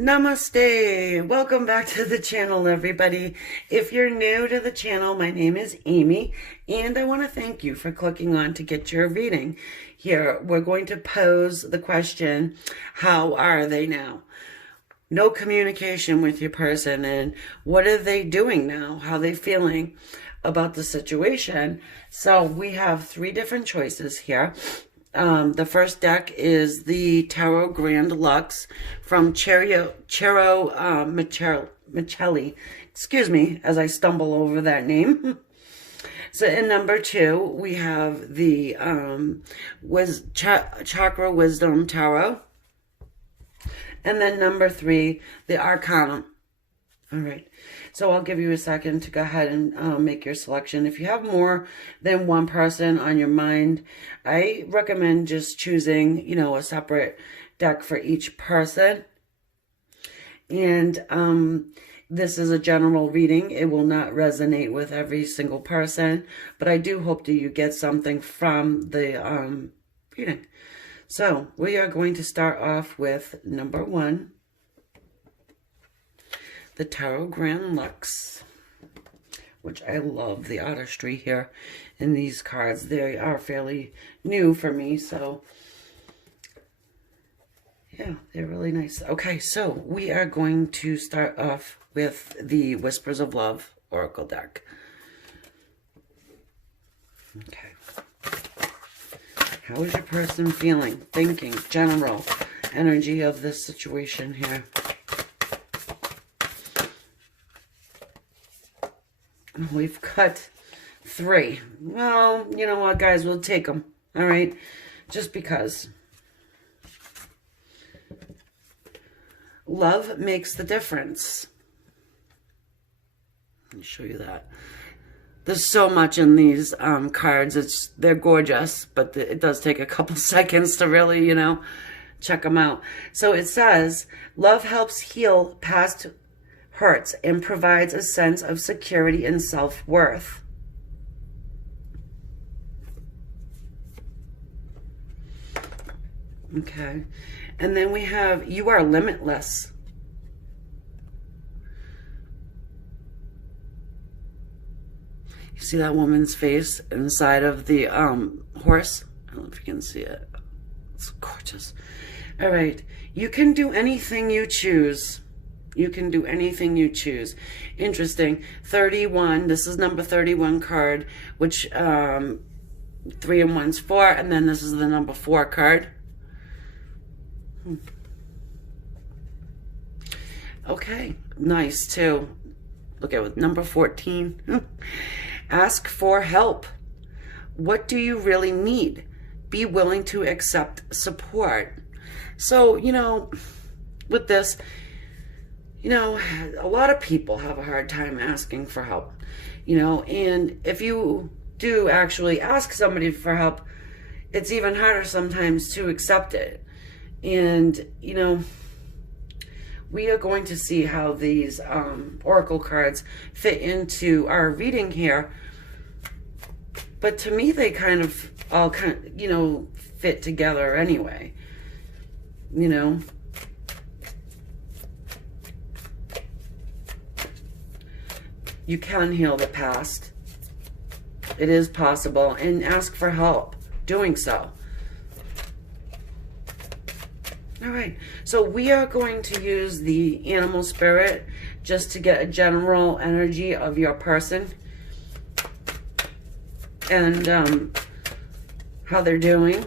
Namaste. Welcome back to the channel, everybody. If you're new to the channel, my name is Amy, and I want to thank you for clicking on to get your reading. Here, we're going to pose the question, how are they now? No communication with your person, and what are they doing now? How are they feeling about the situation? So we have three different choices here. The first deck is the Tarot Grand Lux from Cero Michelli. Excuse me as I stumble over that name. So in number two, we have the Chakra Wisdom Tarot. And then number three, the Arcanum. All right. So I'll give you a second to go ahead and make your selection. If you have more than one person on your mind, I recommend just choosing, a separate deck for each person. And this is a general reading. It will not resonate with every single person, but I do hope that you get something from the reading. So we are going to start off with number one. The Tarot Grand Lux, which I love the artistry here in these cards. They are fairly new for me, so yeah, they're really nice. Okay, so we are going to start off with the Whispers of Love Oracle deck. Okay. How is your person feeling, thinking, general energy of this situation here? We've got three. Well, you know what, guys? We'll take them. All right? Just because. Love makes the difference. Let me show you that. There's so much in these cards. They're gorgeous, but it does take a couple seconds to really, check them out. So it says, love helps heal past hurts and provides a sense of security and self-worth. Okay. And then we have, you are limitless. You see that woman's face inside of the horse? I don't know if you can see it. It's gorgeous. All right. You can do anything you choose. You can do anything you choose. Interesting. 31. This is number 31 card, which 3 and 1's 4. And then this is the number 4 card. Okay. Nice, too. Look at it, number 14. Ask for help. What do you really need? Be willing to accept support. So, with this, a lot of people have a hard time asking for help, and if you do actually ask somebody for help, it's even harder sometimes to accept it. And, we are going to see how these oracle cards fit into our reading here. But to me, they kind of all fit together anyway, You can heal the past. It is possible, and ask for help doing so. All right, so we are going to use the animal spirit just to get a general energy of your person and how they're doing.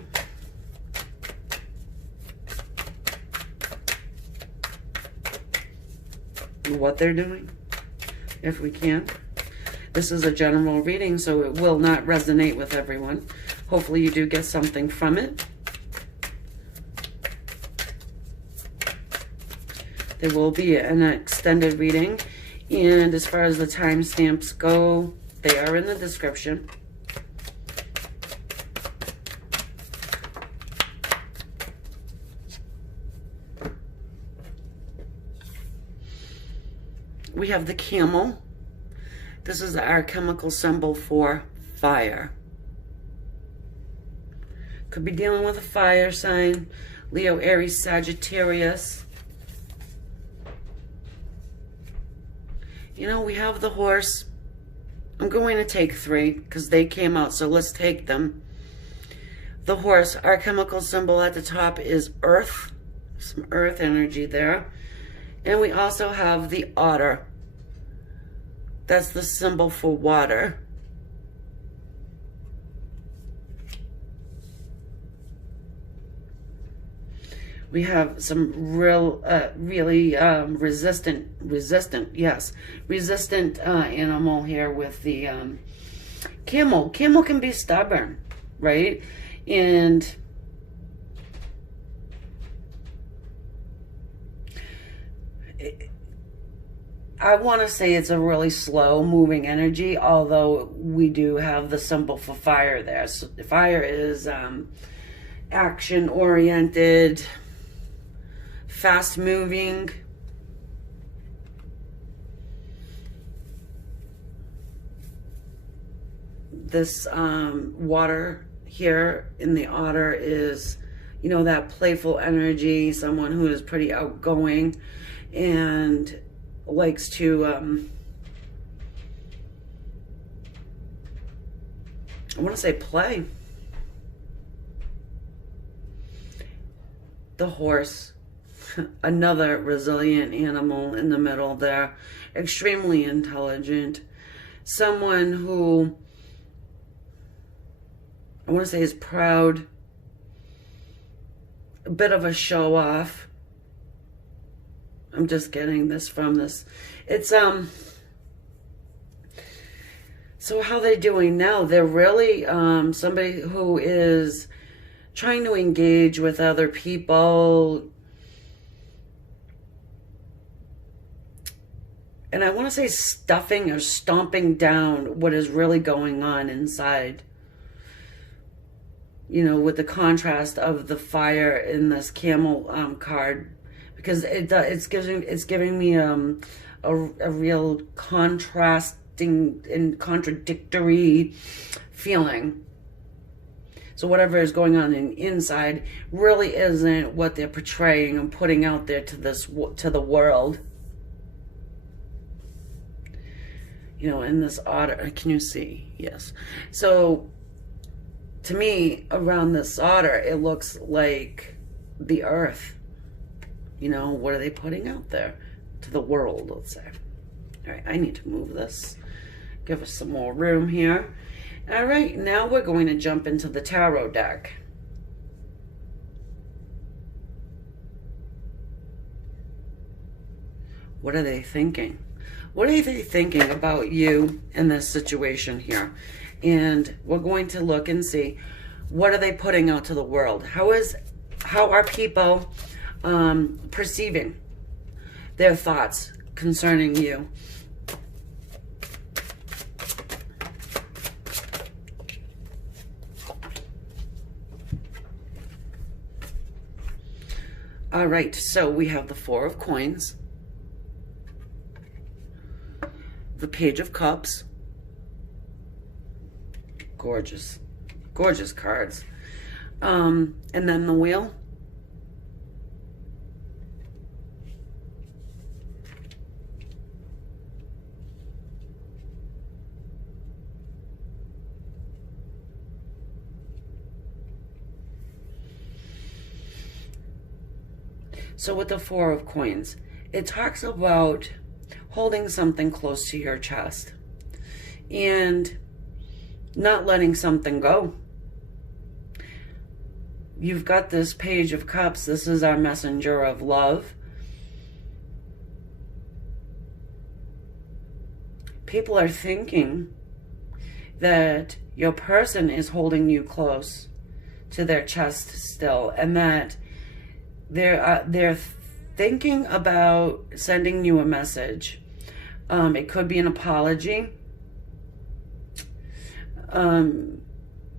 What they're doing, if we can. This is a general reading, so it will not resonate with everyone. Hopefully you do get something from it. There will be an extended reading, and as far as the timestamps go, they are in the description. We have the camel. This is our chemical symbol for fire. Could be dealing with a fire sign, Leo, Aries, Sagittarius. You know, we have the horse. I'm going to take 3 because they came out, so let's take them. The horse, our chemical symbol at the top is earth. Some earth energy there. And we also have the otter. That's the symbol for water. We have some really resistant animal here with the camel. Camel can be stubborn, right? And I want to say it's a really slow moving energy, although we do have the symbol for fire there. So fire is action oriented, fast moving. This water here in the otter is, you know, that playful energy, someone who is pretty outgoing and likes to I want to say play. The horse, another resilient animal in the middle there, extremely intelligent, someone who I want to say is proud, a bit of a show off. I'm just getting this from this. It's so how they doing now? They're really somebody who is trying to engage with other people. And I want to say stuffing or stomping down what is really going on inside. You know, with the contrast of the fire in this camel card, because it's giving me a real contrasting and contradictory feeling. So whatever is going on inside really isn't what they're portraying and putting out there to the world. You know, in this otter, can you see? Yes. So to me, around this otter, it looks like the earth. You know, what are they putting out there to the world, let's say. All right, I need to move this. Give us some more room here. All right, now we're going to jump into the tarot deck. What are they thinking? What are they thinking about you in this situation here? And we're going to look and see, what are they putting out to the world? How are people perceiving their thoughts concerning you? All right, so we have the Four of Coins, the Page of Cups. Gorgeous, gorgeous cards. And then the Wheel. So with the Four of Coins, it talks about holding something close to your chest and not letting something go. You've got this Page of Cups. This is our messenger of love. People are thinking that your person is holding you close to their chest still, and that they're thinking about sending you a message. It could be an apology. In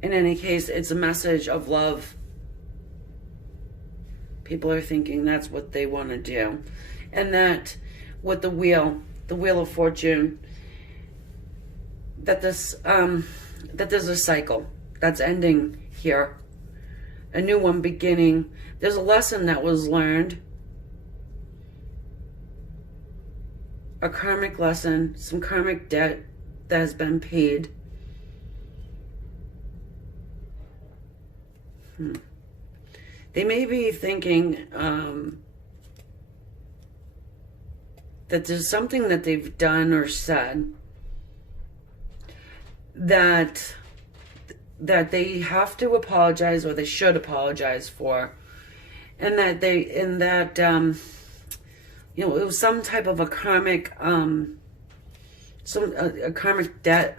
any case, it's a message of love. People are thinking that's what they want to do. And that with the Wheel of Fortune, that there's a cycle that's ending here. A new one beginning. There's a lesson that was learned. a karmic lesson, some karmic debt that has been paid. They may be thinking that there's something that they've done or said that they have to apologize, or they should apologize for, and that you know, it was some type of a karmic a karmic debt,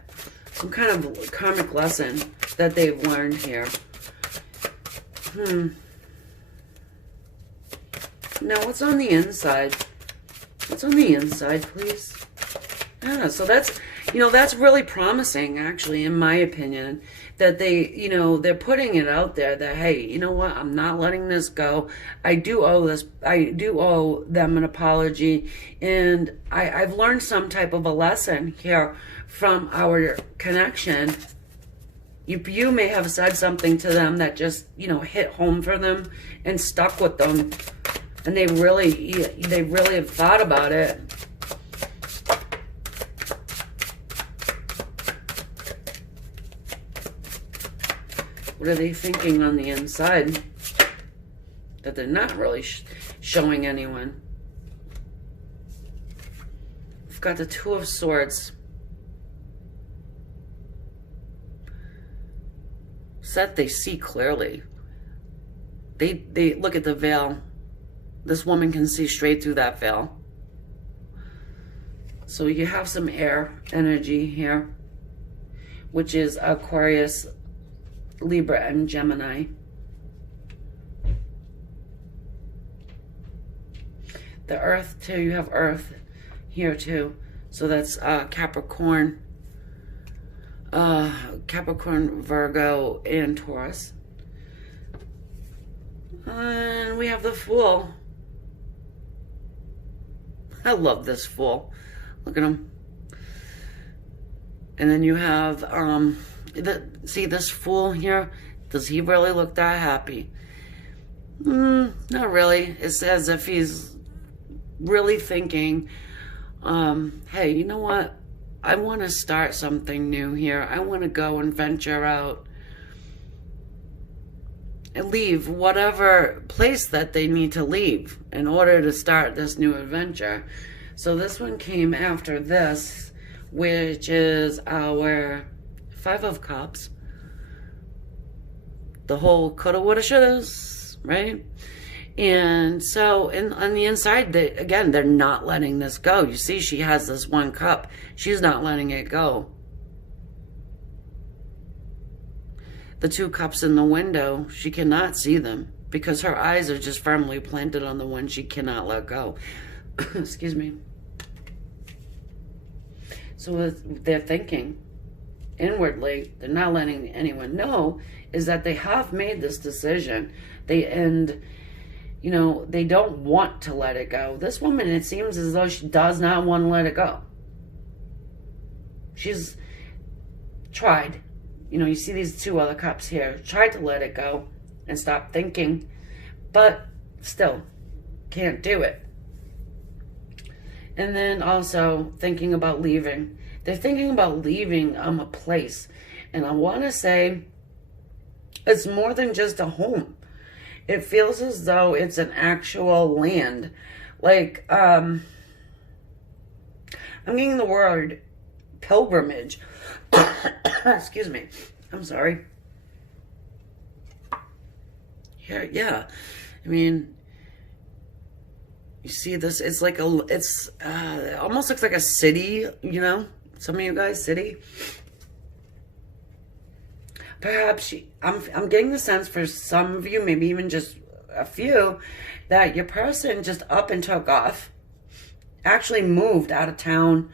some kind of karmic lesson that they've learned here. Now, what's on the inside? What's on the inside, please? Yeah, so that's, you know, that's really promising, actually, in my opinion, that they, you know, they're putting it out there that, hey, you know what, I'm not letting this go. I do owe them an apology, and I've learned some type of a lesson here from our connection. You may have said something to them that just, you know, hit home for them and stuck with them, and they really have thought about it. What are they thinking on the inside that they're not really showing anyone? We've got the Two of Swords. That they see clearly. They look at the veil. This woman can see straight through that veil. So you have some air energy here, which is Aquarius, Libra, and Gemini. The Earth too, you have Earth here too. So that's Capricorn, Virgo, and Taurus. And we have the Fool. I love this Fool. Look at him. And then you have, see this Fool here? Does he really look that happy? Not really. It's as if he's really thinking, hey, you know what? I want to start something new here. I want to go and venture out and leave whatever place that they need to leave in order to start this new adventure. So this one came after this, which is our Five of Cups. The whole coulda, woulda, shouldas, right? And so on the inside, again, they're not letting this go. You see, she has this one cup. She's not letting it go. The two cups in the window, she cannot see them because her eyes are just firmly planted on the one she cannot let go. Excuse me. So they're thinking inwardly, they're not letting anyone know, is that they have made this decision. You know, they don't want to let it go. This woman, it seems as though she does not want to let it go. She's tried. You know, you see these two other cups here. Tried to let it go and stop thinking, but still can't do it. And then also thinking about leaving. They're thinking about leaving a place. And I want to say it's more than just a home. It feels as though it's an actual land. Like, I'm getting the word pilgrimage. Excuse me. I'm sorry. Yeah. I mean, you see this, it's like it almost looks like a city, you know? Some of you guys, city. Perhaps I'm getting the sense for some of you, maybe even just a few, that your person just up and took off, actually moved out of town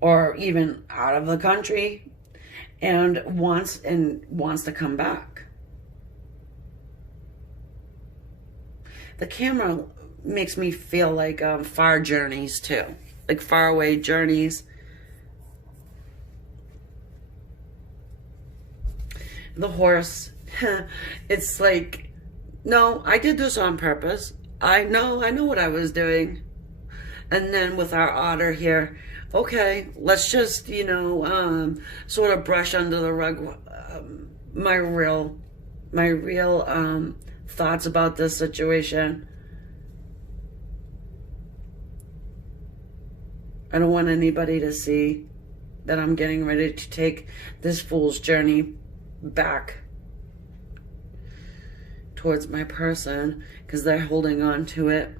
or even out of the country, and wants to come back. The camera makes me feel like far journeys too, like far away journeys. The horse, it's like, no, I did this on purpose. I know what I was doing. And then with our otter here, okay, let's just, you know, sort of brush under the rug my real thoughts about this situation. I don't want anybody to see that I'm getting ready to take this fool's journey back towards my person, because they're holding on to it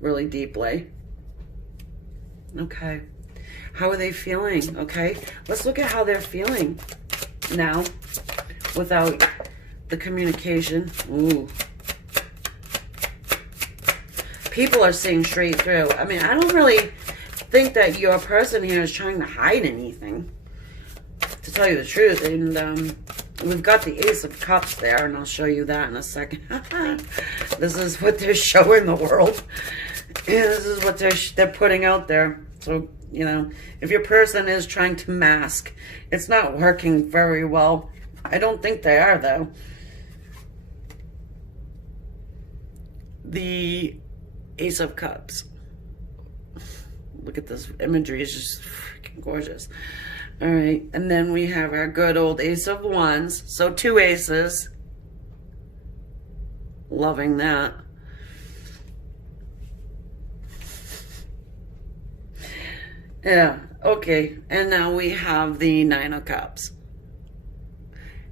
really deeply. Okay. How are they feeling? Okay. Let's look at how they're feeling now without the communication. Ooh. People are seeing straight through. I mean, I don't really think that your person here is trying to hide anything, to tell you the truth. And we've got the Ace of Cups there, and I'll show you that in a second. This is what they're showing the world. Yeah, this is what they're putting out there. So, you know, if your person is trying to mask, it's not working very well. I don't think they are, though. The Ace of Cups. Look at this imagery. It's just freaking gorgeous. All right. And then we have our good old Ace of Wands. So 2 aces. Loving that. Yeah. Okay. And now we have the 9 of Cups.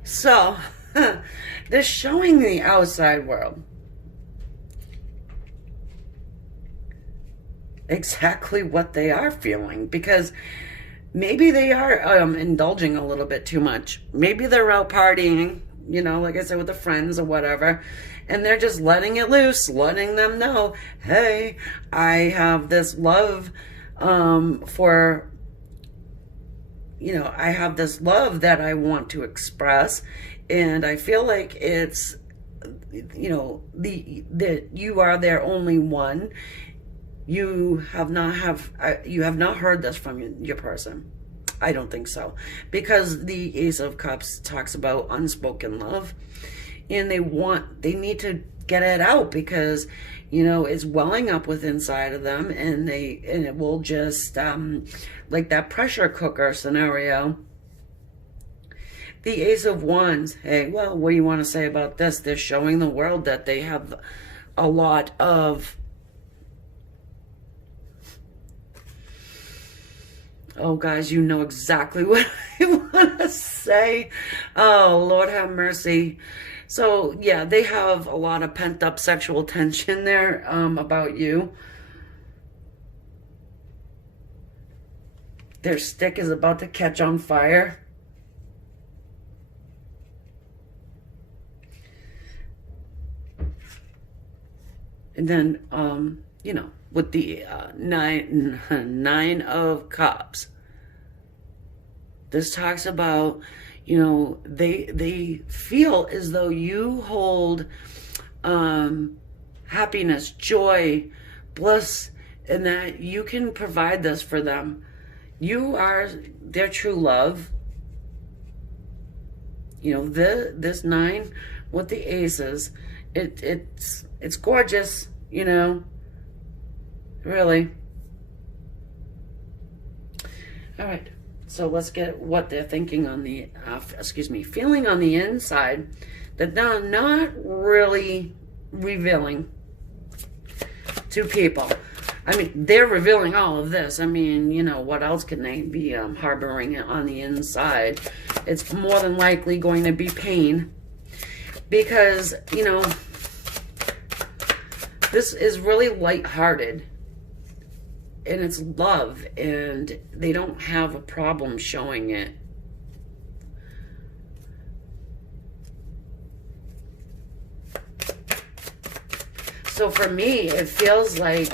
So they're showing the outside world exactly what they are feeling, because maybe they are indulging a little bit too much. Maybe they're out partying, you know, like I said, with the friends or whatever, and they're just letting it loose, letting them know, hey, I have this love for, you know, I have this love that I want to express, and I feel like it's, you know, you are their only one. You have not heard this from your person. I don't think so, because the Ace of Cups talks about unspoken love, and they need to get it out, because, you know, it's welling up with inside of them, and it will just like that pressure cooker scenario. The Ace of Wands. Hey, well, what do you want to say about this? They're showing the world that they have a lot of, oh, guys, you know exactly what I want to say. Oh, Lord have mercy. So, yeah, they have a lot of pent-up sexual tension there about you. Their stick is about to catch on fire. And then, you know, with the nine of Cups, this talks about, you know, they feel as though you hold happiness, joy, bliss, and that you can provide this for them. You are their true love. You know, this 9 with the aces, it's gorgeous, you know, really. All right, so let's get what they're thinking on the, feeling on the inside, that they're not really revealing to people. I mean, they're revealing all of this. I mean, you know, what else can they be harboring on the inside? It's more than likely going to be pain, because, you know, this is really lighthearted, and it's love, and they don't have a problem showing it. So for me, it feels like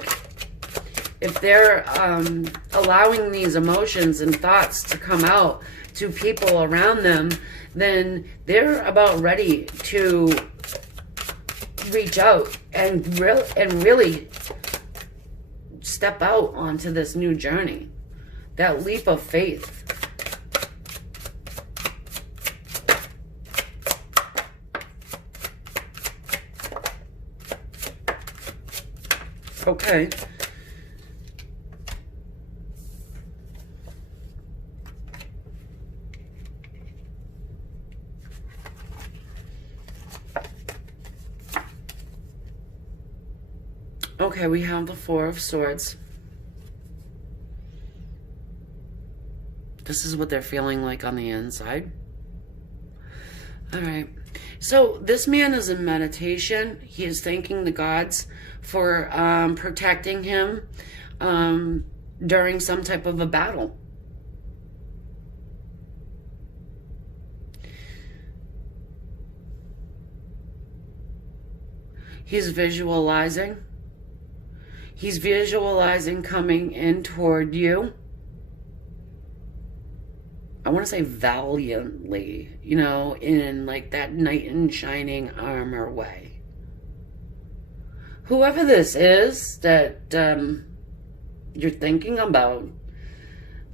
if they're allowing these emotions and thoughts to come out to people around them, then they're about ready to reach out and really step out onto this new journey. That leap of faith. Okay. Okay, we have the Four of Swords. This is what they're feeling like on the inside. All right. So this man is in meditation. He is thanking the gods for protecting him during some type of a battle. He's visualizing. He's visualizing coming in toward you. I want to say valiantly, you know, in like that knight in shining armor way. Whoever this is that you're thinking about,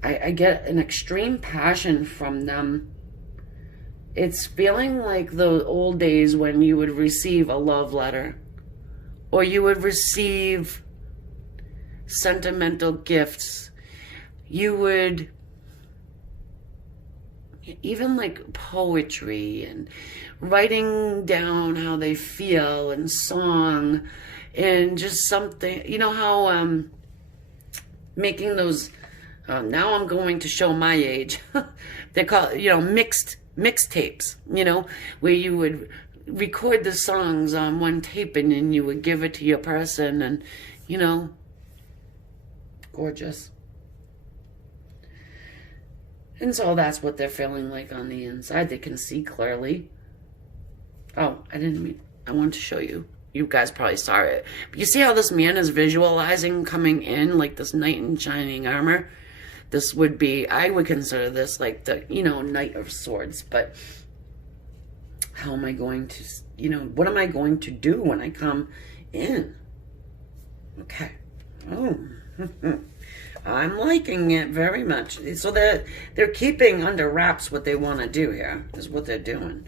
I get an extreme passion from them. It's feeling like the old days when you would receive a love letter, or you would receive sentimental gifts. You would even like poetry and writing down how they feel and song and just something, you know how making those now I'm going to show my age. They call it, you know, mixtapes, you know, where you would record the songs on one tape and then you would give it to your person, and you know, gorgeous. And so that's what they're feeling like on the inside. They can see clearly. Oh, I wanted to show you. You guys probably saw it. But you see how this man is visualizing coming in like this knight in shining armor? This would be, I would consider this like the, you know, Knight of Swords. But how am I going to, you know, what am I going to do when I come in? Okay. Oh, I'm liking it very much. So they're keeping under wraps what they want to do here, is what they're doing.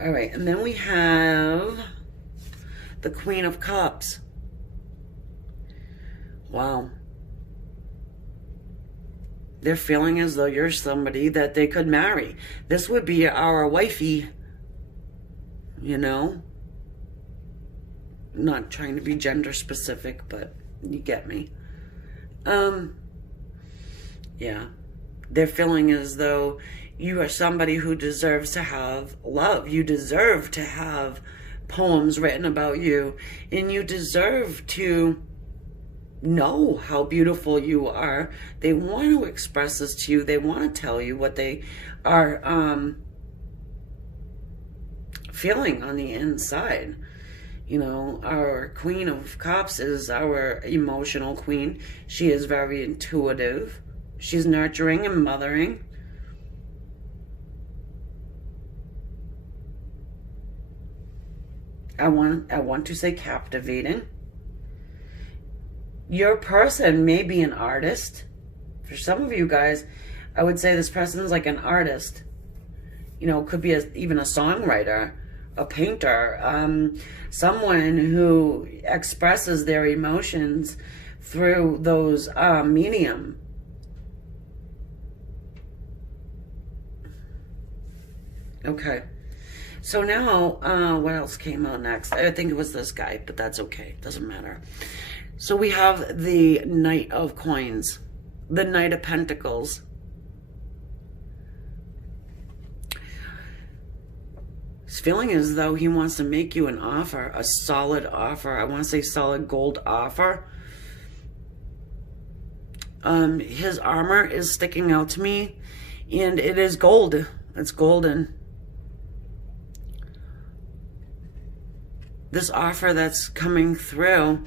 All right, and then we have the Queen of Cups. Wow. They're feeling as though you're somebody that they could marry. This would be our wifey, you know? Not trying to be gender specific, but you get me. Yeah, they're feeling as though you are somebody who deserves to have love. You deserve to have poems written about you, and you deserve to know how beautiful you are. They want to express this to you. They want to tell you what they are feeling on the inside. You know, our Queen of Cups is our emotional queen. She is very intuitive. She's nurturing and mothering. I want to say captivating. Your person may be an artist. For some of you guys, I would say this person's like an artist. You know, could be even a songwriter, a painter, someone who expresses their emotions through those medium. Okay. So now, what else came out next? I think it was this guy, but that's okay. Doesn't matter. So we have the Knight of Coins, the Knight of Pentacles. He's feeling as though he wants to make you an offer, a solid offer. I want to say solid gold offer. His armor is sticking out to me, and it is gold. It's golden. This offer that's coming through,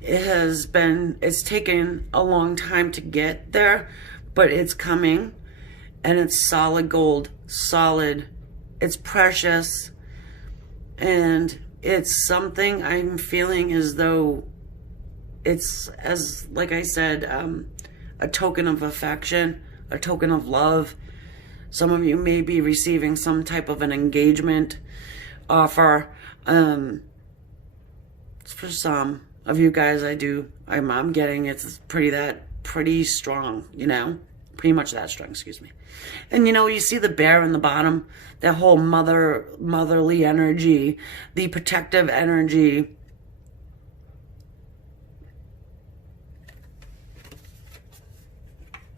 it's taken a long time to get there, but it's coming, and it's solid gold, solid. It's precious, and it's something I'm feeling as though it's, as like I said, a token of affection, a token of love. Some of you may be receiving some type of an engagement offer. For some of you guys, I'm getting it's pretty strong, you know, pretty much that strong, excuse me. And you know, you see the bear in the bottom, that whole motherly energy, the protective energy.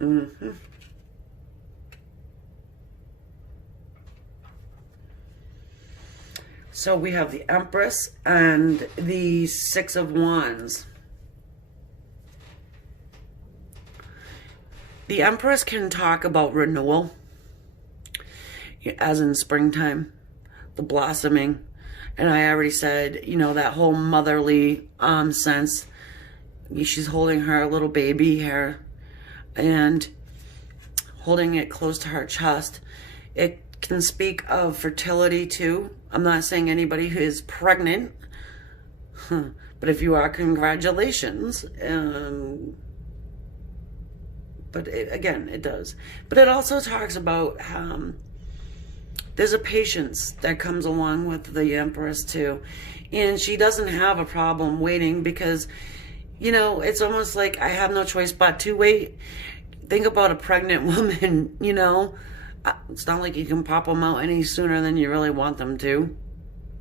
Mm-hmm. So we have the Empress and the Six of Wands. The Empress can talk about renewal, as in springtime, the blossoming. And I already said, you know, that whole motherly sense. She's holding her little baby here and holding it close to her chest. It can speak of fertility too. I'm not saying anybody who is pregnant, but if you are, congratulations. But again, it does. But it also talks about there's a patience that comes along with the Empress too. And she doesn't have a problem waiting because, you know, it's almost like I have no choice but to wait. Think about a pregnant woman, you know. It's not like you can pop them out any sooner than you really want them to.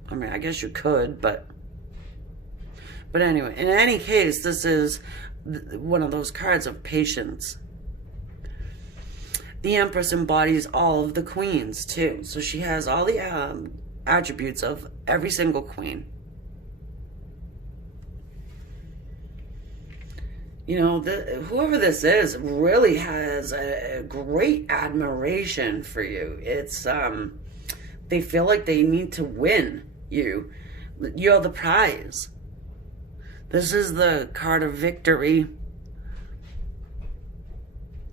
I mean, I guess you could, but anyway, in any case, this is one of those cards of patience. The Empress embodies all of the queens, too. So she has all the attributes of every single queen. You know, whoever this is really has a great admiration for you. It's, they feel like they need to win you. You're the prize. This is the card of victory.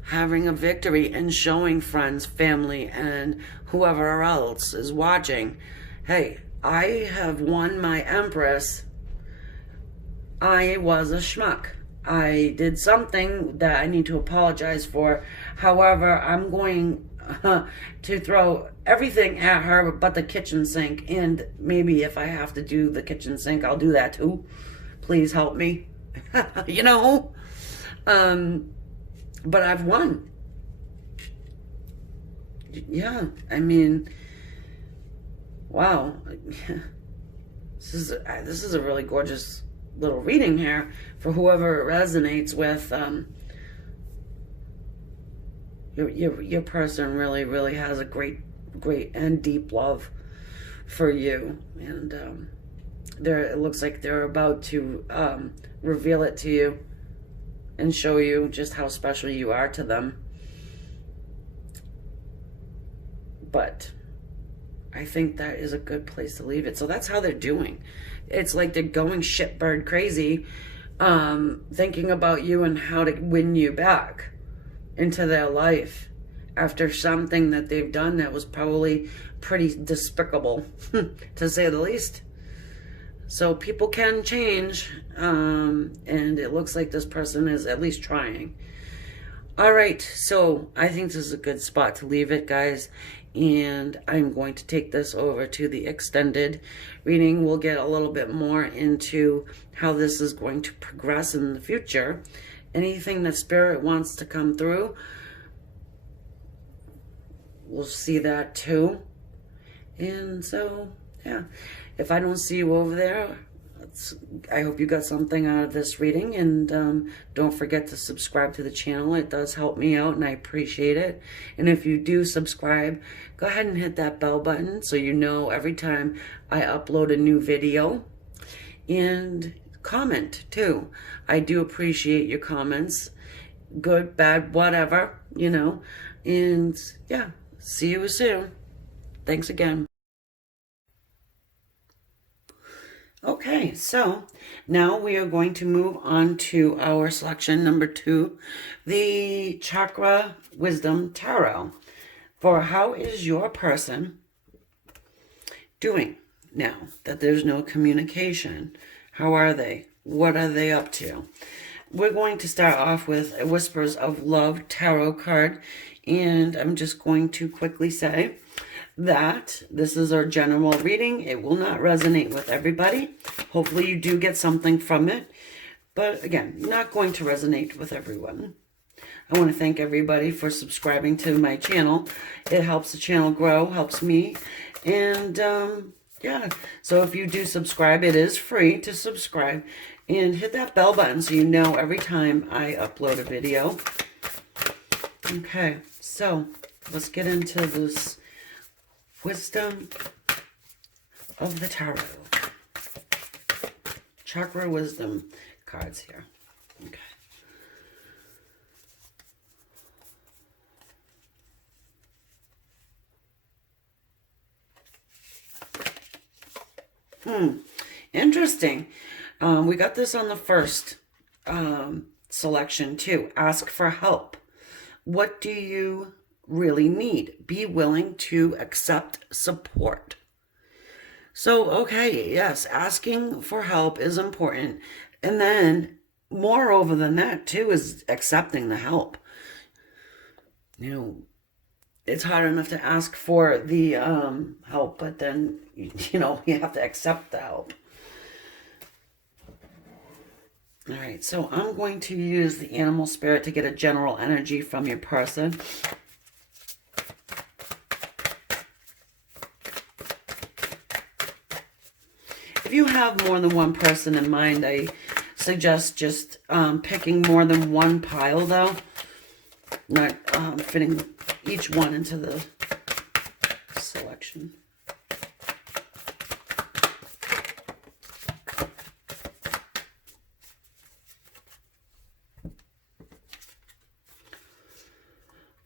Having a victory and showing friends, family, and whoever else is watching, hey, I have won my Empress. I was a schmuck. I did something that I need to apologize for. However, I'm going to throw everything at her but the kitchen sink. And maybe if I have to do the kitchen sink, I'll do that too. Please help me. You know? But I've won. Yeah, I mean, wow. This is a really gorgeous little reading here for whoever it resonates with. Your person really has a great and deep love for you, and it looks like they're about to reveal it to you and show you just how special you are to them. But I think that is a good place to leave it. So that's how they're doing. It's like they're going shitbird crazy, thinking about you and how to win you back into their life after something that they've done that was probably pretty despicable, to say the least. So people can change, and it looks like this person is at least trying. All right, so I think this is a good spot to leave it, guys. And I'm going to take this over to the extended reading. We'll get a little bit more into how this is going to progress in the future. Anything that Spirit wants to come through, we'll see that too. And so, yeah. If I don't see you over there, I hope you got something out of this reading. And don't forget to subscribe to the channel. It does help me out, and I appreciate it. And if you do subscribe, go ahead and hit that bell button so you know every time I upload a new video. And comment, too. I do appreciate your comments. Good, bad, whatever, you know. And, yeah, see you soon. Thanks again. Okay, so now we are going to move on to our selection number 2, the Chakra Wisdom Tarot, for how is your person doing now that there's no communication? How are they? What are they up to? We're going to start off with a Whispers of Love tarot card, and I'm just going to quickly say that this is our general reading. It will not resonate with everybody. Hopefully you do get something from it. But again, not going to resonate with everyone. I want to thank everybody for subscribing to my channel. It helps the channel grow, helps me. And yeah, so if you do subscribe, it is free to subscribe. And hit that bell button so you know every time I upload a video. Okay, so let's get into this wisdom of the tarot. Chakra wisdom cards here. Okay. Interesting. We got this on the first selection too. Ask for help. What do you really need? Be willing to accept support. So, okay, yes, asking for help is important. And then, moreover than that, too, is accepting the help. You know, it's hard enough to ask for the help, but then, you have to accept the help. All right, so I'm going to use the animal spirit to get a general energy from your person. If you have more than one person in mind, I suggest just picking more than one pile, though. Not fitting each one into the selection.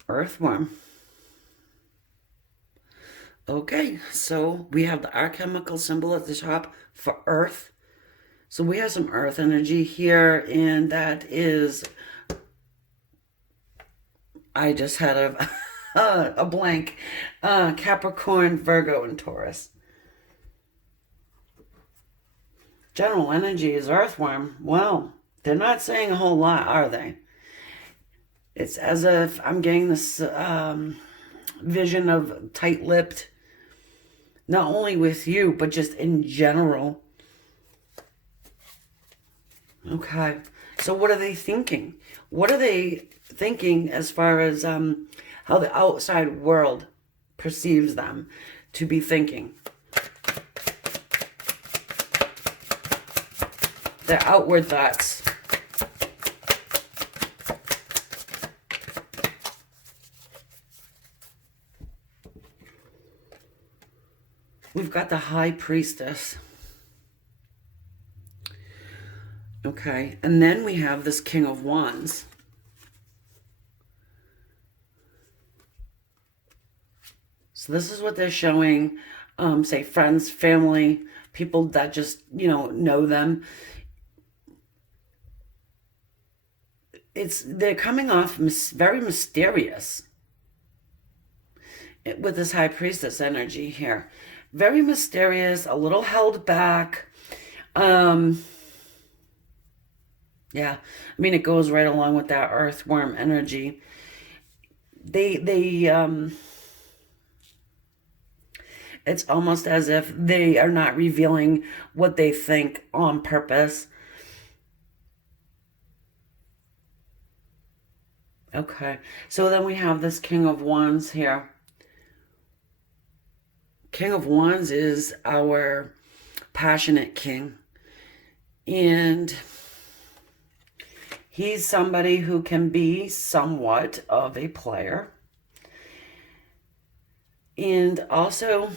Earthworm. Okay, so we have the alchemical symbol at the top for earth. So we have some earth energy here, and that is, I just had a blank, Capricorn, Virgo, and Taurus. General energy is earthworm. Well, they're not saying a whole lot, are they? It's as if I'm getting this vision of tight-lipped, not only with you, but just in general. Okay. So what are they thinking? What are they thinking as far as how the outside world perceives them to be thinking? Their outward thoughts. We've got the High Priestess. Okay, and then we have this King of Wands. So this is what they're showing, say friends, family, people that just, know them. They're coming off very mysterious with this High Priestess energy here. Very mysterious, a little held back. Yeah, I mean, it goes right along with that earthworm energy. It's almost as if they are not revealing what they think on purpose. Okay, so then we have this King of Wands here. King of Wands is our passionate king. And he's somebody who can be somewhat of a player. And also,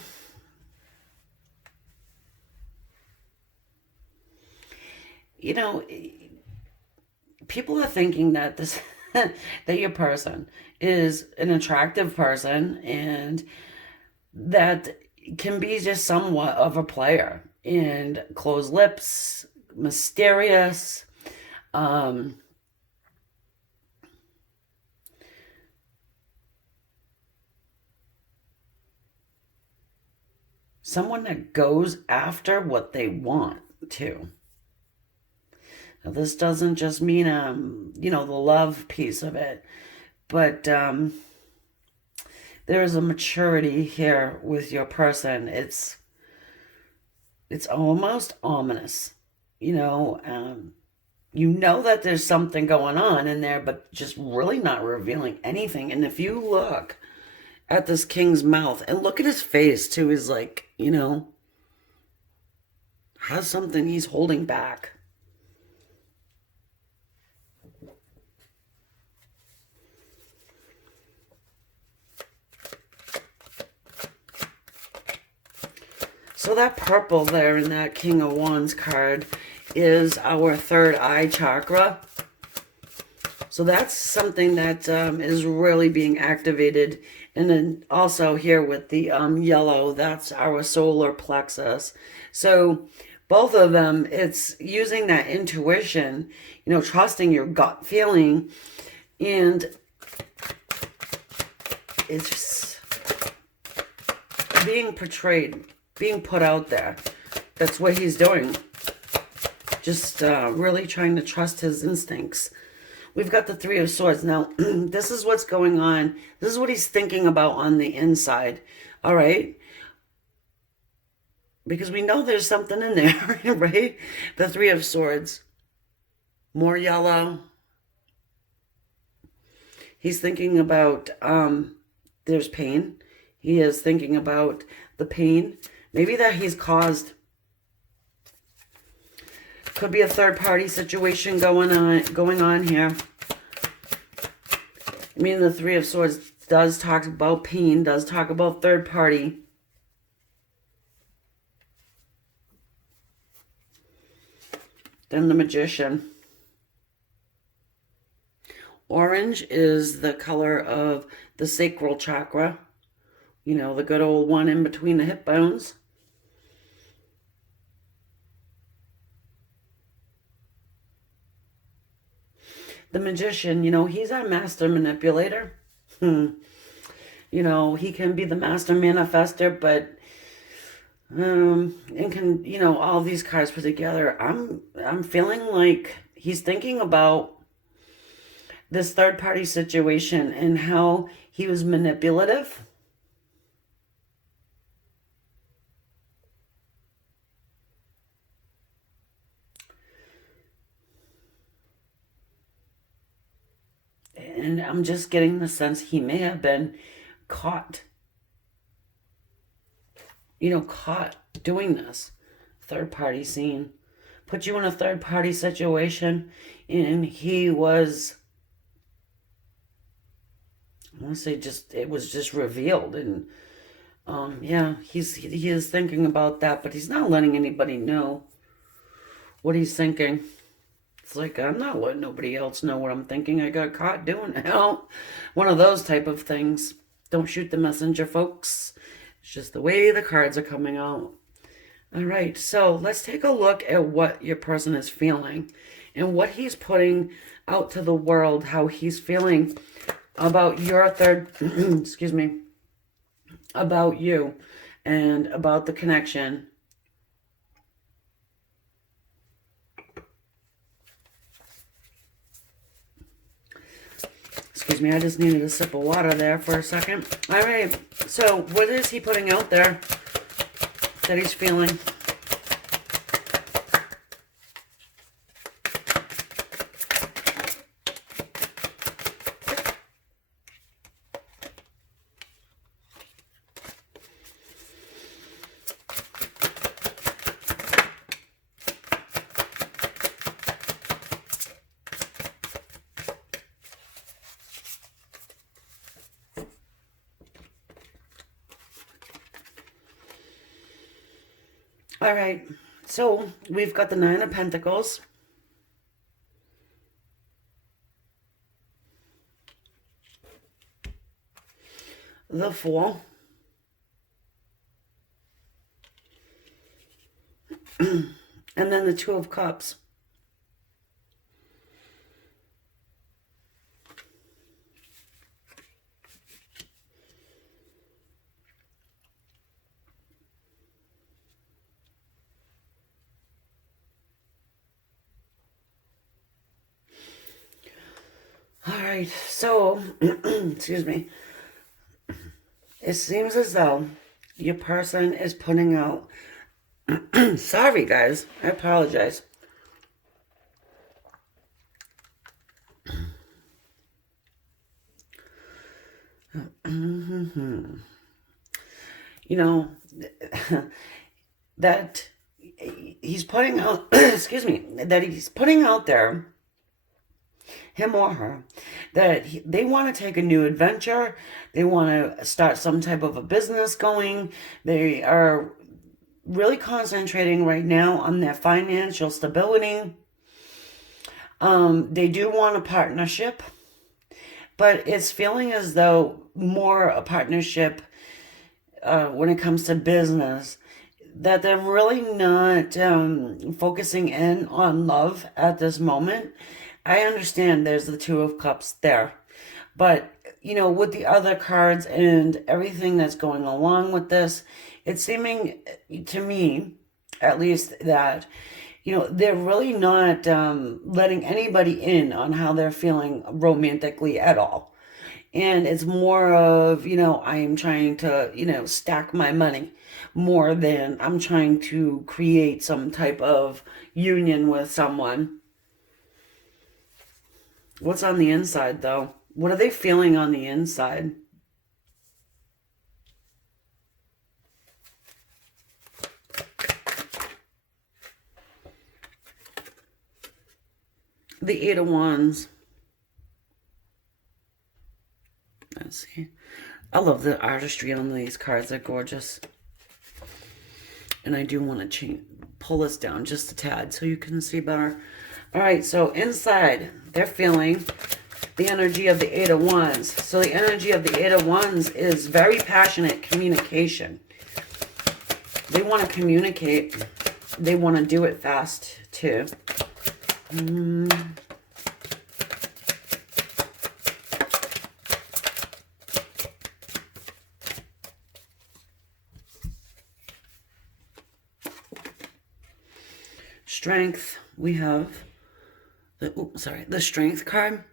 people are thinking that that your person is an attractive person and that can be just somewhat of a player and closed lips, mysterious, someone that goes after what they want to. Now, this doesn't just mean, the love piece of it, but there is a maturity here with your person. It's almost ominous, you know that there's something going on in there, but just really not revealing anything. And if you look at this king's mouth and look at his face too, he's like, has something he's holding back. So that purple there in that King of Wands card is our third eye chakra. So that's something that is really being activated. And then also here with the yellow, that's our solar plexus. So both of them, it's using that intuition, trusting your gut feeling. And it's being portrayed, being put out there. That's what he's doing. Just really trying to trust his instincts. We've got the Three of Swords. Now, this is what's going on. This is what he's thinking about on the inside. All right? Because we know there's something in there, right? The Three of Swords. More yellow. He's thinking about, there's pain. He is thinking about the pain. Maybe that he's caused. Could be a third-party situation going on here. I mean, the Three of Swords does talk about pain, does talk about third party. Then the Magician. Orange is the color of the sacral chakra. The good old one in between the hip bones. The Magician, he's our master manipulator. He can be the master manifester, but and can, all these cards put together. I'm feeling like he's thinking about this third party situation and how he was manipulative. And I'm just getting the sense he may have been caught. Caught doing this. Third party scene. Put you in a third party situation. And he was, I want to say it was just revealed. And yeah, he is thinking about that. But he's not letting anybody know what he's thinking. It's like, I'm not letting nobody else know what I'm thinking. I got caught doing it. One of those type of things. Don't shoot the messenger, folks. It's just the way the cards are coming out. All right, so let's take a look at what your person is feeling and what he's putting out to the world, how he's feeling about your third, excuse me, about you and about the connection. Excuse me, I just needed a sip of water there for a second. All right, so what is he putting out there that he's feeling? All right, so we've got the Nine of Pentacles. The Fool. And then the Two of Cups. All right, so, excuse me. It seems as though your person is putting out, sorry guys, I apologize. That he's putting out, excuse me, that he's putting out there, him or her, that they want to take a new adventure. They want to start some type of a business going. They are really concentrating right now on their financial stability. They do want a partnership, but it's feeling as though more a partnership when it comes to business, that they're really not focusing in on love at this moment. I understand there's the Two of Cups there, but with the other cards and everything that's going along with this, it's seeming to me, at least, that they're really not letting anybody in on how they're feeling romantically at all. And it's more of, I am trying to, stack my money more than I'm trying to create some type of union with someone. What's on the inside, though? What are they feeling on the inside? The Eight of Wands. Let's see. I love the artistry on these cards. They're gorgeous. And I do want to pull this down just a tad so you can see better. All right, so inside, they're feeling the energy of the Eight of Wands. So the energy of the Eight of Wands is very passionate communication. They want to communicate. They want to do it fast, too. Strength, we have the Strength card.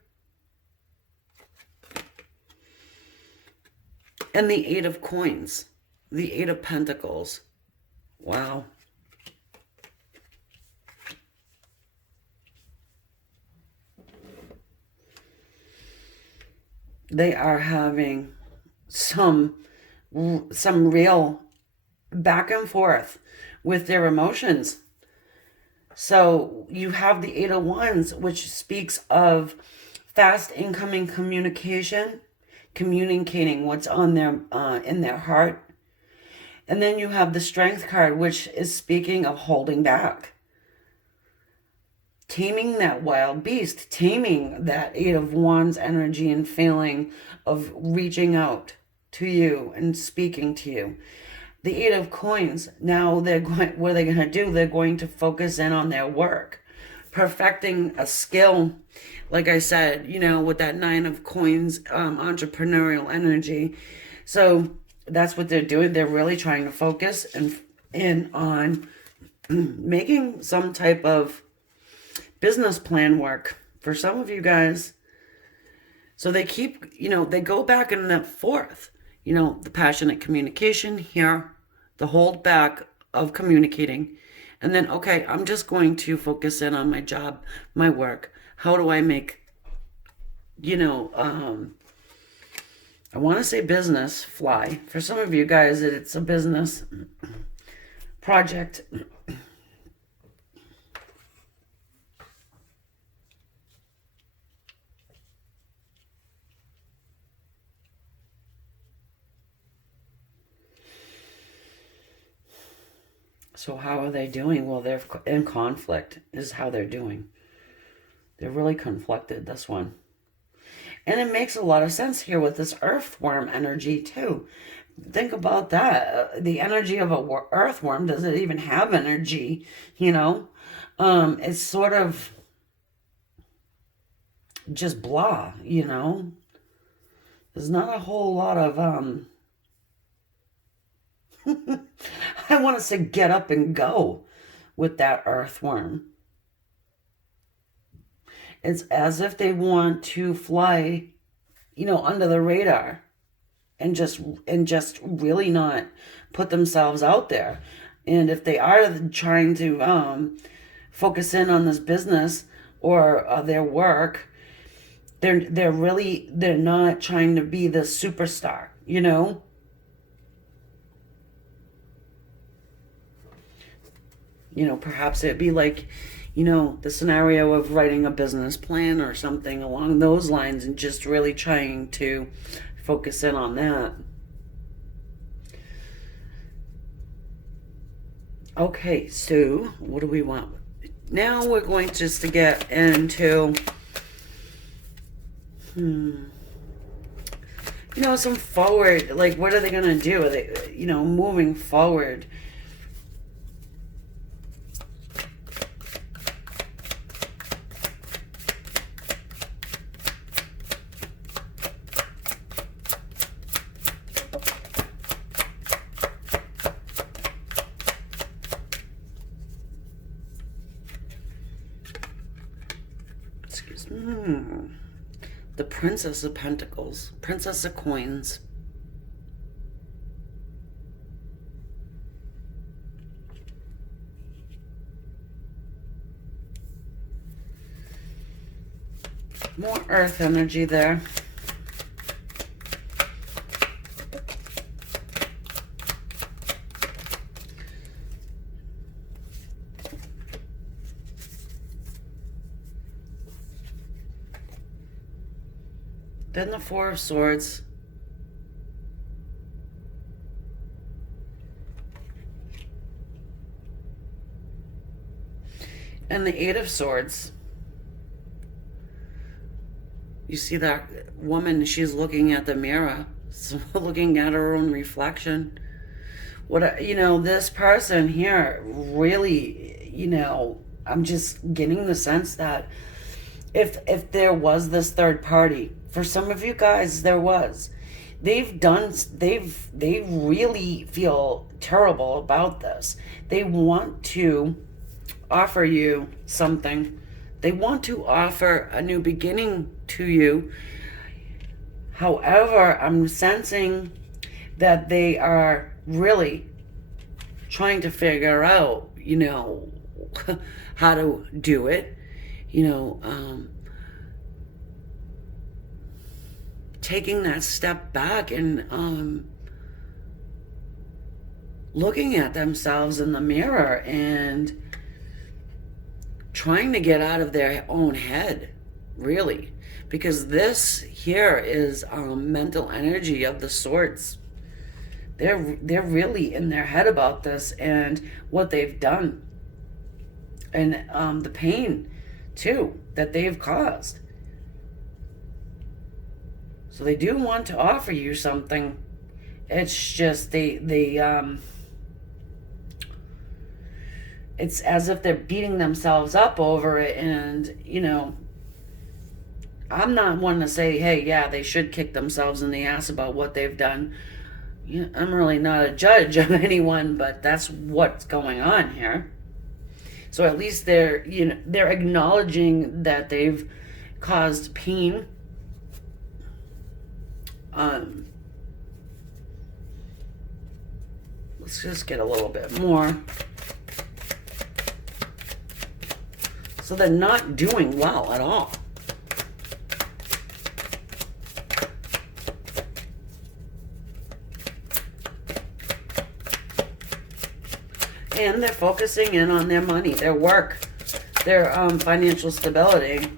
And the Eight of Coins, the Eight of Pentacles. Wow. They are having some real back and forth with their emotions. So you have the Eight of Wands, which speaks of fast incoming communication, communicating what's on their in their heart. And then you have the Strength card, which is speaking of holding back. Taming that wild beast, taming that Eight of Wands energy and feeling of reaching out to you and speaking to you. The Eight of Coins, now what are they going to do? They're going to focus in on their work, perfecting a skill. Like I said, with that Nine of Coins, entrepreneurial energy. So that's what they're doing. They're really trying to focus in on making some type of business plan work for some of you guys. So they keep, they go back and forth. The passionate communication here, the hold back of communicating. And then, okay, I'm just going to focus in on my job, my work. How do I make, I want to say business fly. For some of you guys, it's a business project. So how are they doing? Well, they're in conflict is how they're doing. They're really conflicted, this one. And it makes a lot of sense here with this earthworm energy, too. Think about that. The energy of a earthworm, does it even have energy? It's sort of just blah, There's not a whole lot of, I want to say get up and go with that earthworm. It's as if they want to fly, under the radar and just really not put themselves out there. And if they are trying to focus in on this business or their work, they're not trying to be the superstar, Perhaps it'd be like, the scenario of writing a business plan or something along those lines and just really trying to focus in on that. Okay, so what do we want? Now we're going just to get into, some forward, like what are they going to do? Are they, moving forward? Excuse me. The Princess of Pentacles, Princess of Coins. More earth energy there. Then the Four of Swords. And the Eight of Swords. You see that woman, she's looking at the mirror, looking at her own reflection. This person here really, I'm just getting the sense that if there was this third party, for some of you guys there was, they really feel terrible about this. They want to offer you something. They want to offer a new beginning to you. However, I'm sensing that they are really trying to figure out, how to do it. Taking that step back and looking at themselves in the mirror and trying to get out of their own head, really, because this here is mental energy of the swords. They're really in their head about this and what they've done, and the pain too that they've caused. So they do want to offer you something. It's just it's as if they're beating themselves up over it, and I'm not one to say, hey, yeah, they should kick themselves in the ass about what they've done. I'm really not a judge of anyone, but that's what's going on here. So at least they're acknowledging that they've caused pain. Let's just get a little bit more. So they're not doing well at all. And they're focusing in on their money, their work, their financial stability.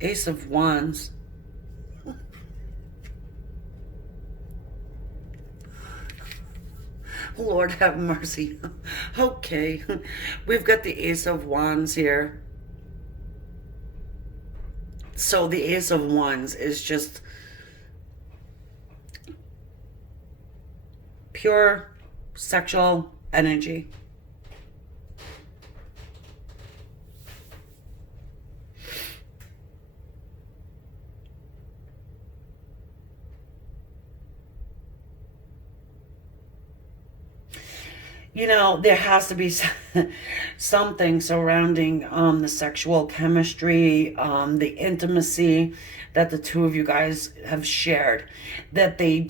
Ace of Wands. Lord have mercy. Okay, we've got the Ace of Wands here. So the Ace of Wands is just pure sexual energy. There has to be something surrounding the sexual chemistry, the intimacy that the two of you guys have shared, that they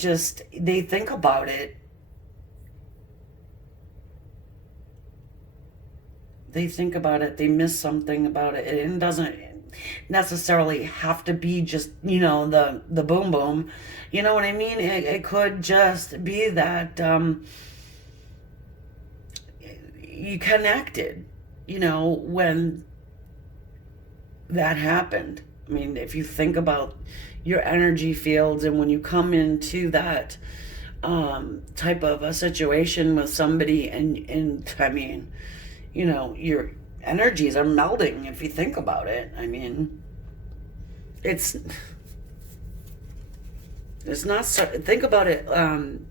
think about it. They think about it, they miss something about it. It doesn't necessarily have to be just, the boom boom. You know what I mean? It could just be that you connected, when that happened. I mean, if you think about your energy fields, and when you come into that type of a situation with somebody, and I mean, you know, your energies are melding. If you think about it, I mean, it's not, think about it,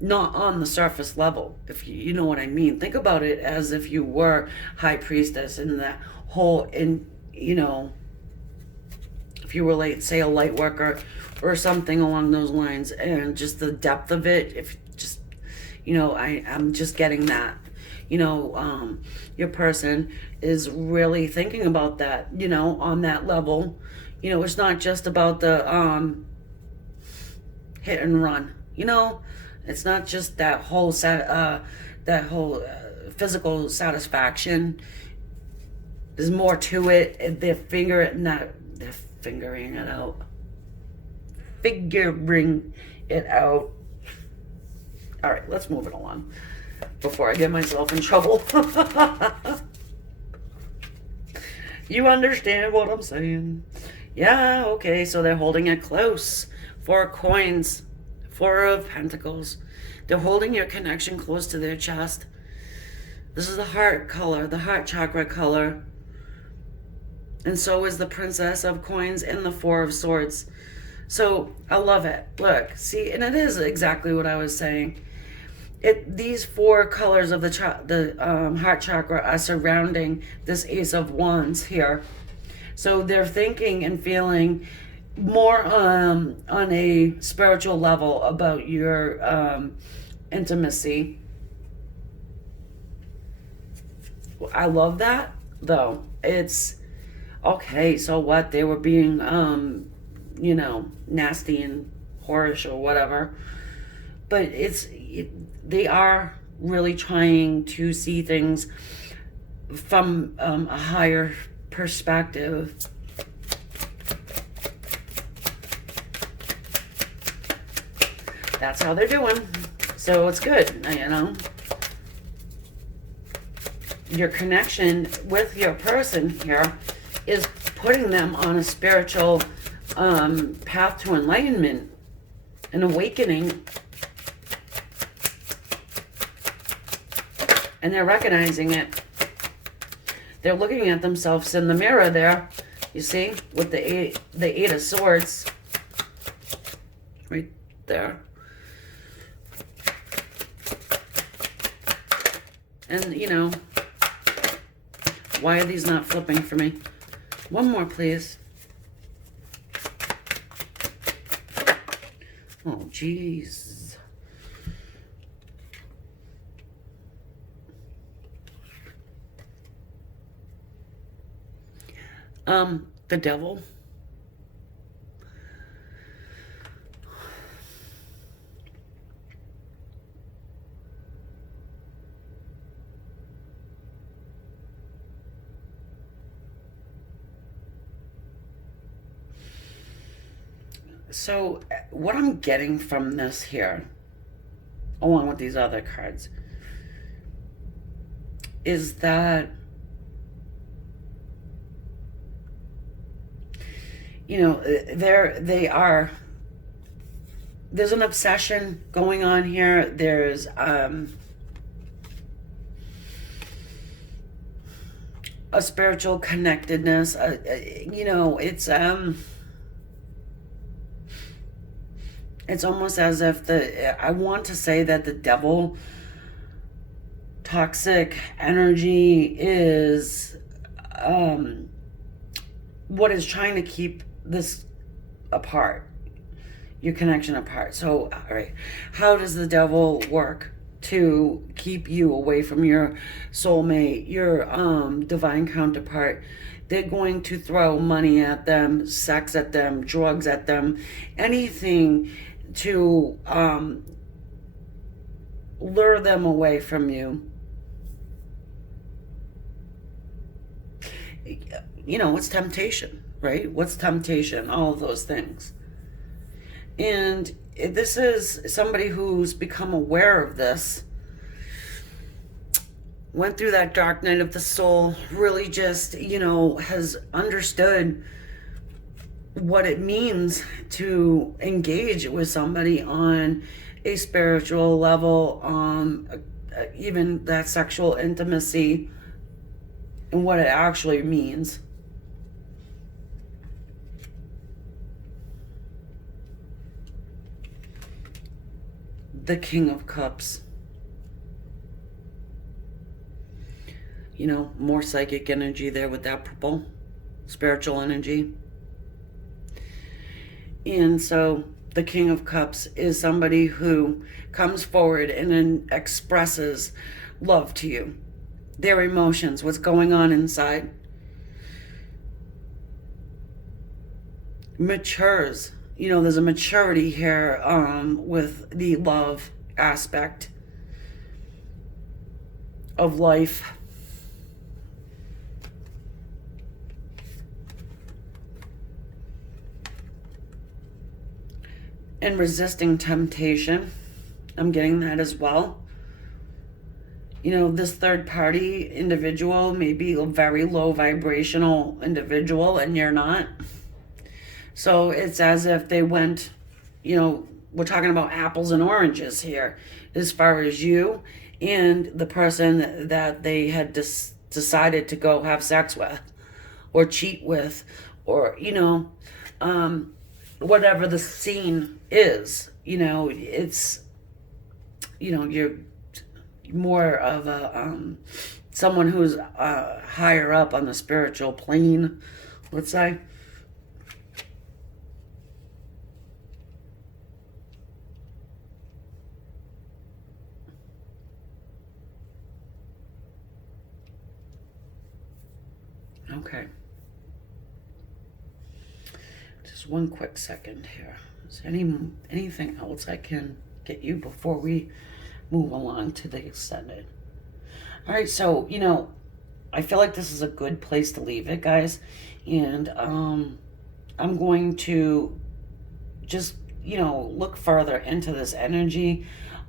not on the surface level, if you know what I mean. Think about it as if you were high priestess in that whole, in, you know, if you were, like, say, a light worker or something along those lines, and just the depth of it, if just, you know, I'm just getting that, you know, your person is really thinking about that, you know, on that level. You know, it's not just about the hit and run, you know. It's not just that whole physical satisfaction. There's more to it. They're figuring it out. All right, let's move it along before I get myself in trouble. You understand what I'm saying? Yeah, okay, so they're holding it close. 4 of coins, 4 of pentacles. They're holding your connection close to their chest. This is the heart color, the heart chakra color. And so is the Princess of Coins and the 4 of Swords. So I love it. Look, see, and it is exactly what I was saying. These 4 colors of the heart chakra are surrounding this Ace of Wands here. So they're thinking and feeling more on a spiritual level about your intimacy. I love that, though. It's okay. So what? They were being, you know, nasty and whorish or whatever. But they are really trying to see things from a higher perspective. That's how they're doing. So it's good, you know. Your connection with your person here is putting them on a spiritual path to enlightenment and awakening. And they're recognizing it. They're looking at themselves in the mirror there. You see, with the Eight of Swords. Right there. And, you know, why are these not flipping for me? One more, please. Oh, jeez. The Devil. So what I'm getting from this here, along with these other cards, is that, you know, there's an obsession going on here. There's a spiritual connectedness. You know, it's almost as if I want to say that the devil toxic energy is what is trying to keep this apart, your connection apart. So, all right, how does the devil work to keep you away from your soulmate, your divine counterpart? They're going to throw money at them, sex at them, drugs at them, anything to lure them away from you. You know, it's temptation, right? What's temptation? All of those things. And this is somebody who's become aware of this, went through that dark night of the soul, really just, you know, has understood what it means to engage with somebody on a spiritual level, even that sexual intimacy, and what it actually means. The King of Cups. You know, more psychic energy there with that purple. Spiritual energy. And so the King of Cups is somebody who comes forward and then expresses love to you. Their emotions, what's going on inside. Matures. You know, there's a maturity here with the love aspect of life. And resisting temptation. I'm getting that as well. You know, this third party individual may be a very low vibrational individual and you're not. So it's as if they went, you know, we're talking about apples and oranges here, as far as you and the person that they had decided to go have sex with or cheat with, or, you know, whatever the scene is. You know, it's, you know, you're more of a someone who's higher up on the spiritual plane, let's say. Okay. Just one quick second here. Is there anything else I can get you before we move along to the extended? All right, so, you know, I feel like this is a good place to leave it, guys. And I'm going to just, you know, look further into this energy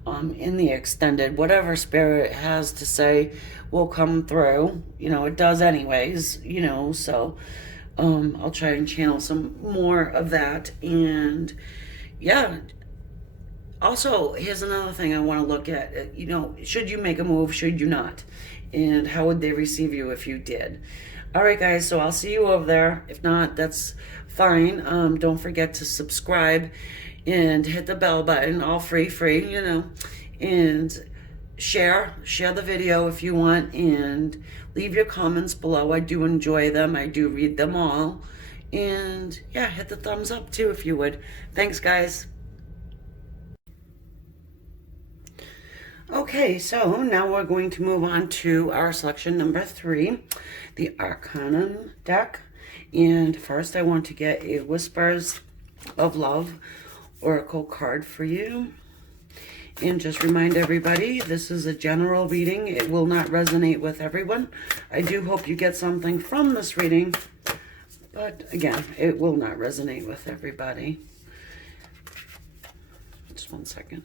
in the extended. Whatever spirit has to say will come through. You know, it does anyways, you know, so I'll try and channel some more of that. And yeah, also, here's another thing I want to look at. You know, should you make a move, should you not? And how would they receive you if you did? All right, guys, so I'll see you over there. If not, that's fine. Don't forget to subscribe and hit the bell button, all free, you know, and share the video if you want, and leave your comments below. I do enjoy them. I do read them all. And yeah, hit the thumbs up too if you would. Thanks, guys. Okay, so now we're going to move on to our selection number 3, the Arcanum deck. And first I want to get a Whispers of Love Oracle card for you. And just remind everybody, this is a general reading. It will not resonate with everyone. I do hope you get something from this reading, but again, it will not resonate with everybody. Just one second.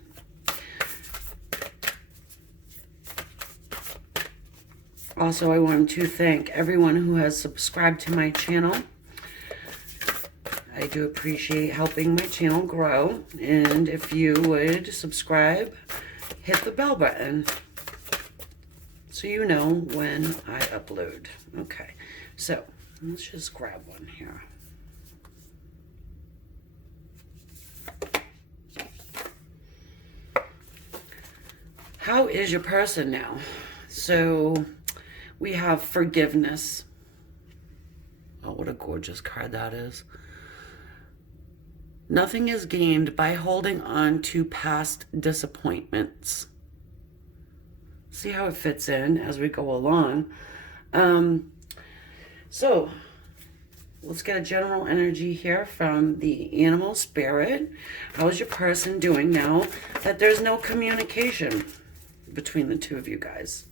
Also, I want to thank everyone who has subscribed to my channel. I do appreciate helping my channel grow. And if you would subscribe, hit the bell button so you know when I upload. Okay, so let's just grab one here. How is your person now? So we have forgiveness. Oh, what a gorgeous card that is. Nothing is gained by holding on to past disappointments. See how it fits in as we go along. So let's get a general energy here from the animal spirit. How's your person doing now that there's no communication between the two of you guys?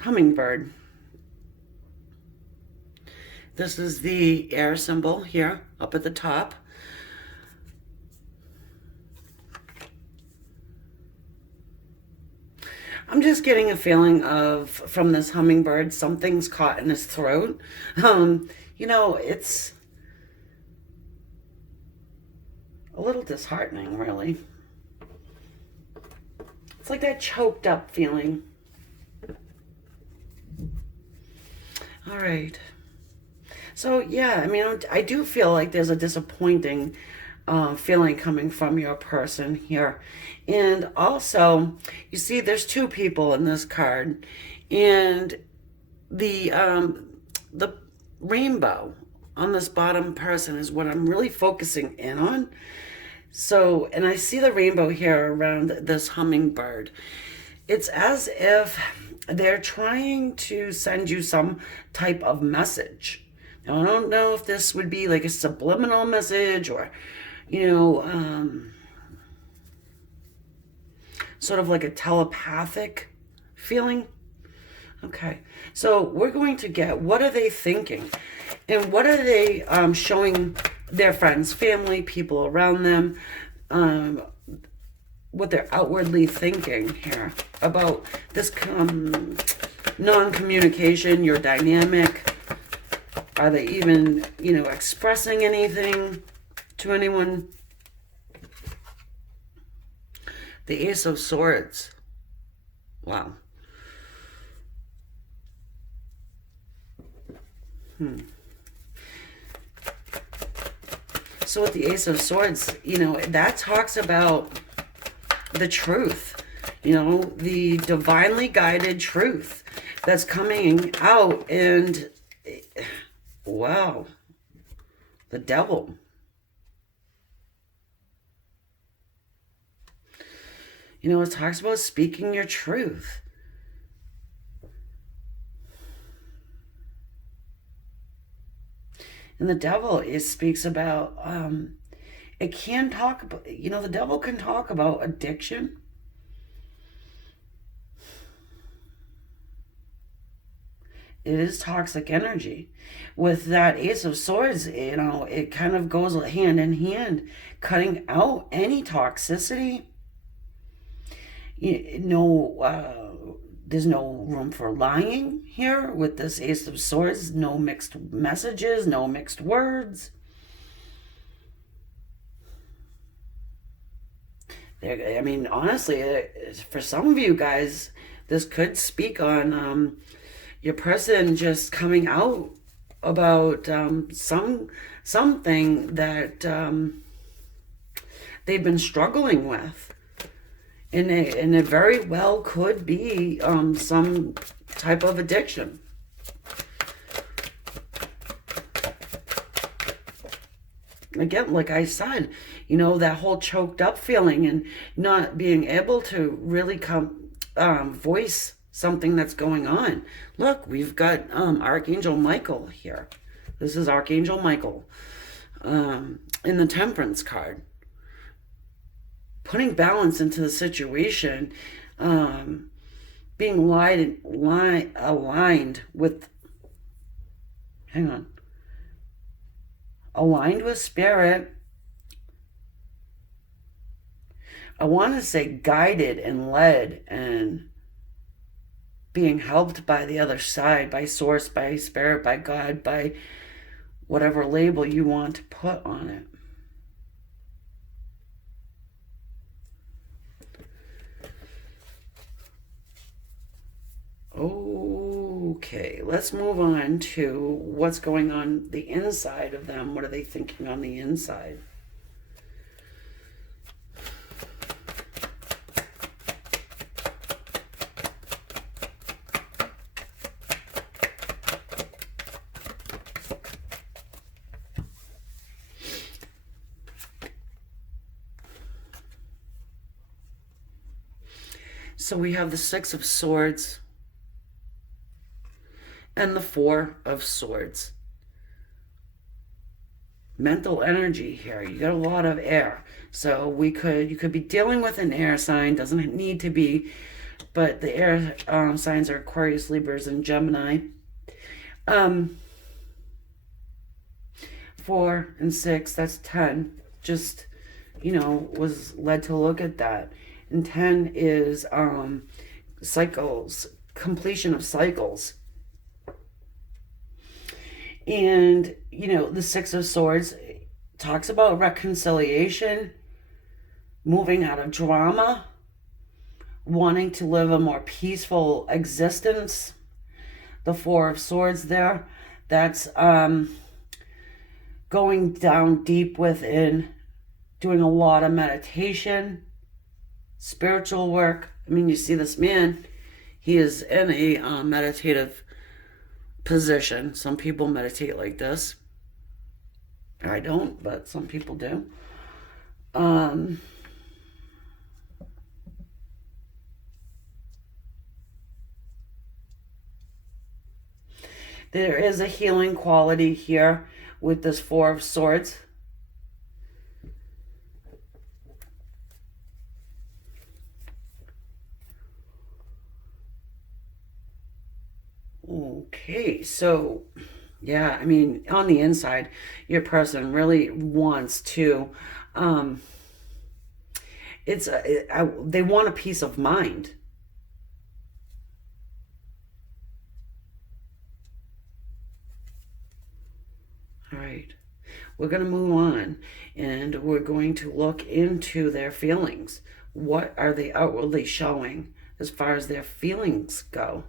Hummingbird. This is the air symbol here up at the top. I'm just getting a feeling of, from this hummingbird, something's caught in his throat. It's a little disheartening, really. It's like that choked up feeling. All right. So, yeah, I mean, I do feel like there's a disappointing feeling coming from your person here. And also, you see, there's two people in this card. And the rainbow on this bottom person is what I'm really focusing in on. So, and I see the rainbow here around this hummingbird. It's as if they're trying to send you some type of message. Now, I don't know if this would be like a subliminal message or, sort of like a telepathic feeling. Okay, so we're going to get, what are they thinking? And what are they showing their friends, family, people around them, what they're outwardly thinking here about this non-communication, your dynamic. Are they even, expressing anything to anyone? The Ace of Swords. Wow. So with the Ace of Swords, that talks about the truth, the divinely guided truth that's coming out. And wow, the devil. It talks about speaking your truth. And the devil speaks about, it can talk about, the devil can talk about addiction. It is toxic energy. With that Ace of Swords, it kind of goes hand in hand, cutting out any toxicity. There's no room for lying here with this Ace of Swords. No mixed messages, no mixed words. Honestly, for some of you guys, this could speak on your person just coming out about something that they've been struggling with. And it very well could be some type of addiction. Again, like I said, that whole choked up feeling and not being able to really voice something that's going on. Look, we've got Archangel Michael here. This is Archangel Michael in the Temperance card. Putting balance into the situation, being aligned with, aligned with spirit. I want to say guided and led and being helped by the other side, by source, by spirit, by God, by whatever label you want to put on it. Okay, let's move on to what's going on the inside of them. What are they thinking on the inside? So we have the Six of Swords and the Four of Swords. Mental energy here. You got a lot of air. So you could be dealing with an air sign. Doesn't need to be, but the air signs are Aquarius, Libras, and Gemini. 4 and 6, that's 10. Just, was led to look at that. And 10 is cycles, completion of cycles. And, you know, the Six of Swords talks about reconciliation, moving out of drama, wanting to live a more peaceful existence. The Four of Swords there, that's going down deep within, doing a lot of meditation, spiritual work. I mean, you see this man, he is in a meditative position. Some people meditate like this. I don't, but some people do. There is a healing quality here with this Four of Swords. Okay, so yeah, I mean, on the inside, your person really wants to, they want a peace of mind. All right, we're going to move on, and we're going to look into their feelings. What are they outwardly showing as far as their feelings go?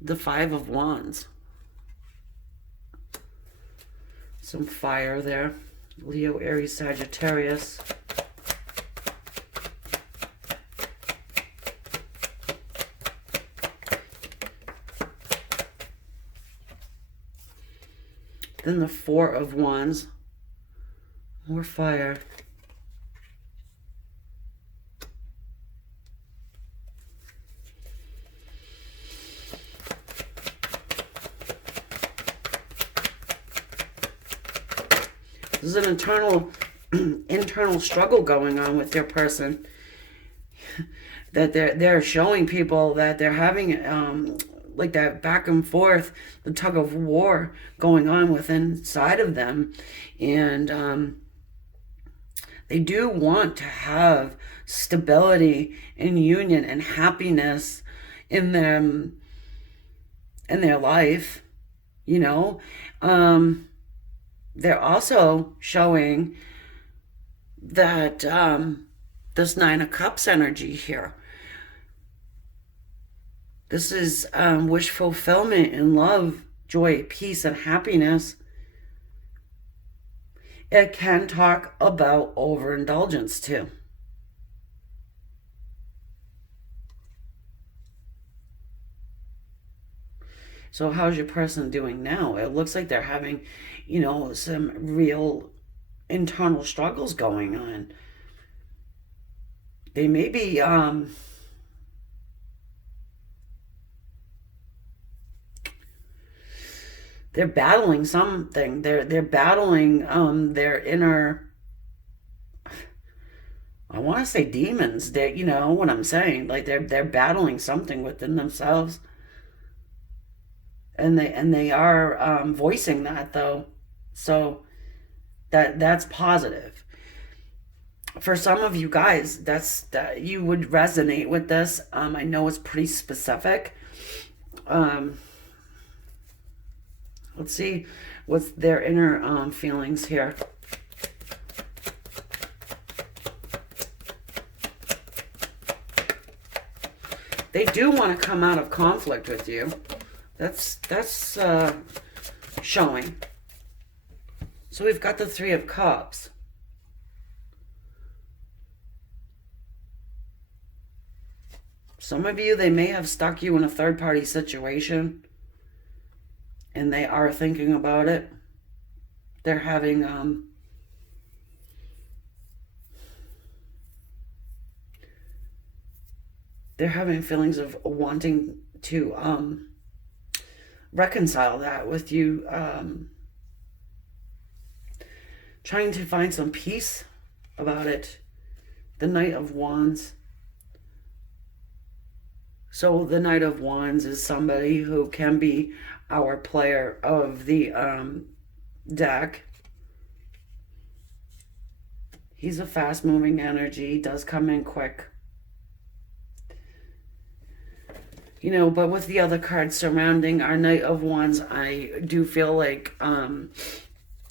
The Five of Wands. Some fire there. Leo, Aries, Sagittarius. Then the Four of Wands. More fire. There's an internal struggle going on with your person. That they're showing people that they're having like that back and forth, the tug of war going on within inside of them, and they do want to have stability and union and happiness in them, in their life, you know. They're also showing that this Nine of Cups energy here. This is wish fulfillment and love, joy, peace, and happiness. It can talk about overindulgence too. So how's your person doing now? It looks like they're having, you know, some real internal struggles going on. They may be they're battling something. They're battling their inner, I want to say demons. They, you know what I'm saying? Like they're battling something within themselves. And they are voicing that though. So that's positive. For some of you guys, that you would resonate with this. I know it's pretty specific. Let's see what's their inner feelings here. They do want to come out of conflict with you. That's showing. So we've got the Three of Cups. Some of you, they may have stuck you in a third-party situation, and they are thinking about it. They're having feelings of wanting to reconcile that with you, trying to find some peace about it. The Knight of Wands. So the Knight of Wands is somebody who can be our player of the deck. He's a fast-moving energy, does come in quick. You know, but with the other cards surrounding our Knight of Wands, I do feel like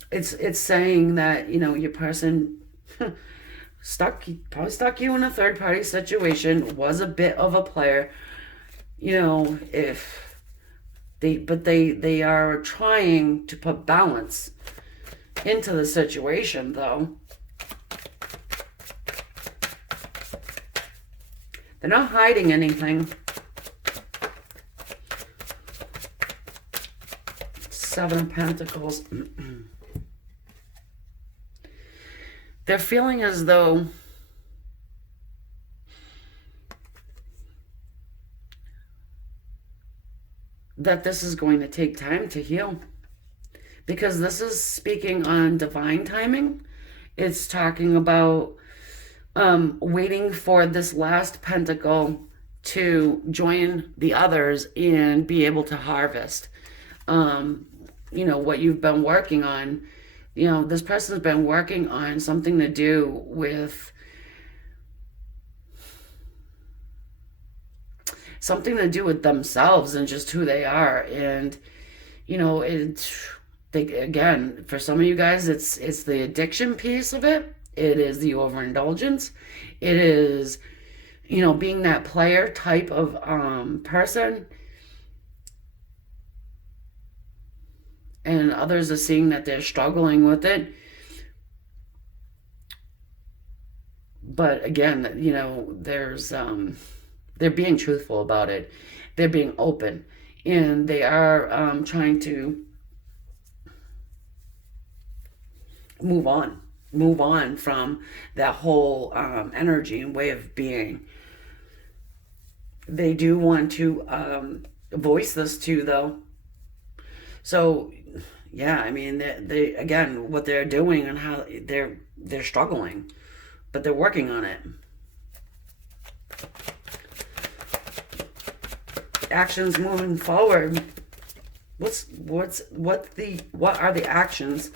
it's saying that, you know, your person probably stuck you in a third-party situation, was a bit of a player, you know, but they are trying to put balance into the situation, though. They're not hiding anything. Seven of Pentacles. They're feeling as though that this is going to take time to heal. Because this is speaking on divine timing. It's talking about waiting for this last pentacle to join the others and be able to harvest. You know, what you've been working on. You know, this person's been working on something to do with themselves and just who they are. And, you know, again, for some of you guys, it's the addiction piece of it. It is the overindulgence. It is, you know, being that player type of person. And others are seeing that they're struggling with it. But again, you know, they're being truthful about it. They're being open. And they are trying to move on from that whole energy and way of being. They do want to voice this too, though. So, yeah, I mean, they again, what they're doing and how they're struggling, but they're working on it. Actions moving forward. What are the actions?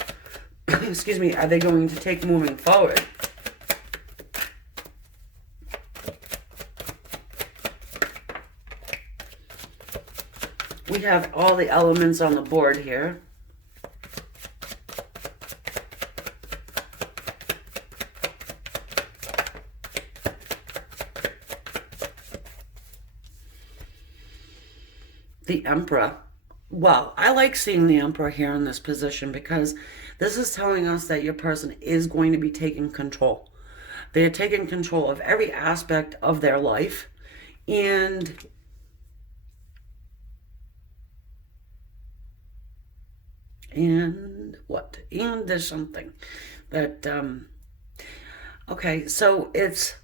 Excuse me. Are they going to take moving forward? We have all the elements on the board here. The Emperor. Well, I like seeing the Emperor here in this position because this is telling us that your person is going to be taking control. They are taking control of every aspect of their life. And what? And there's something that, okay, so it's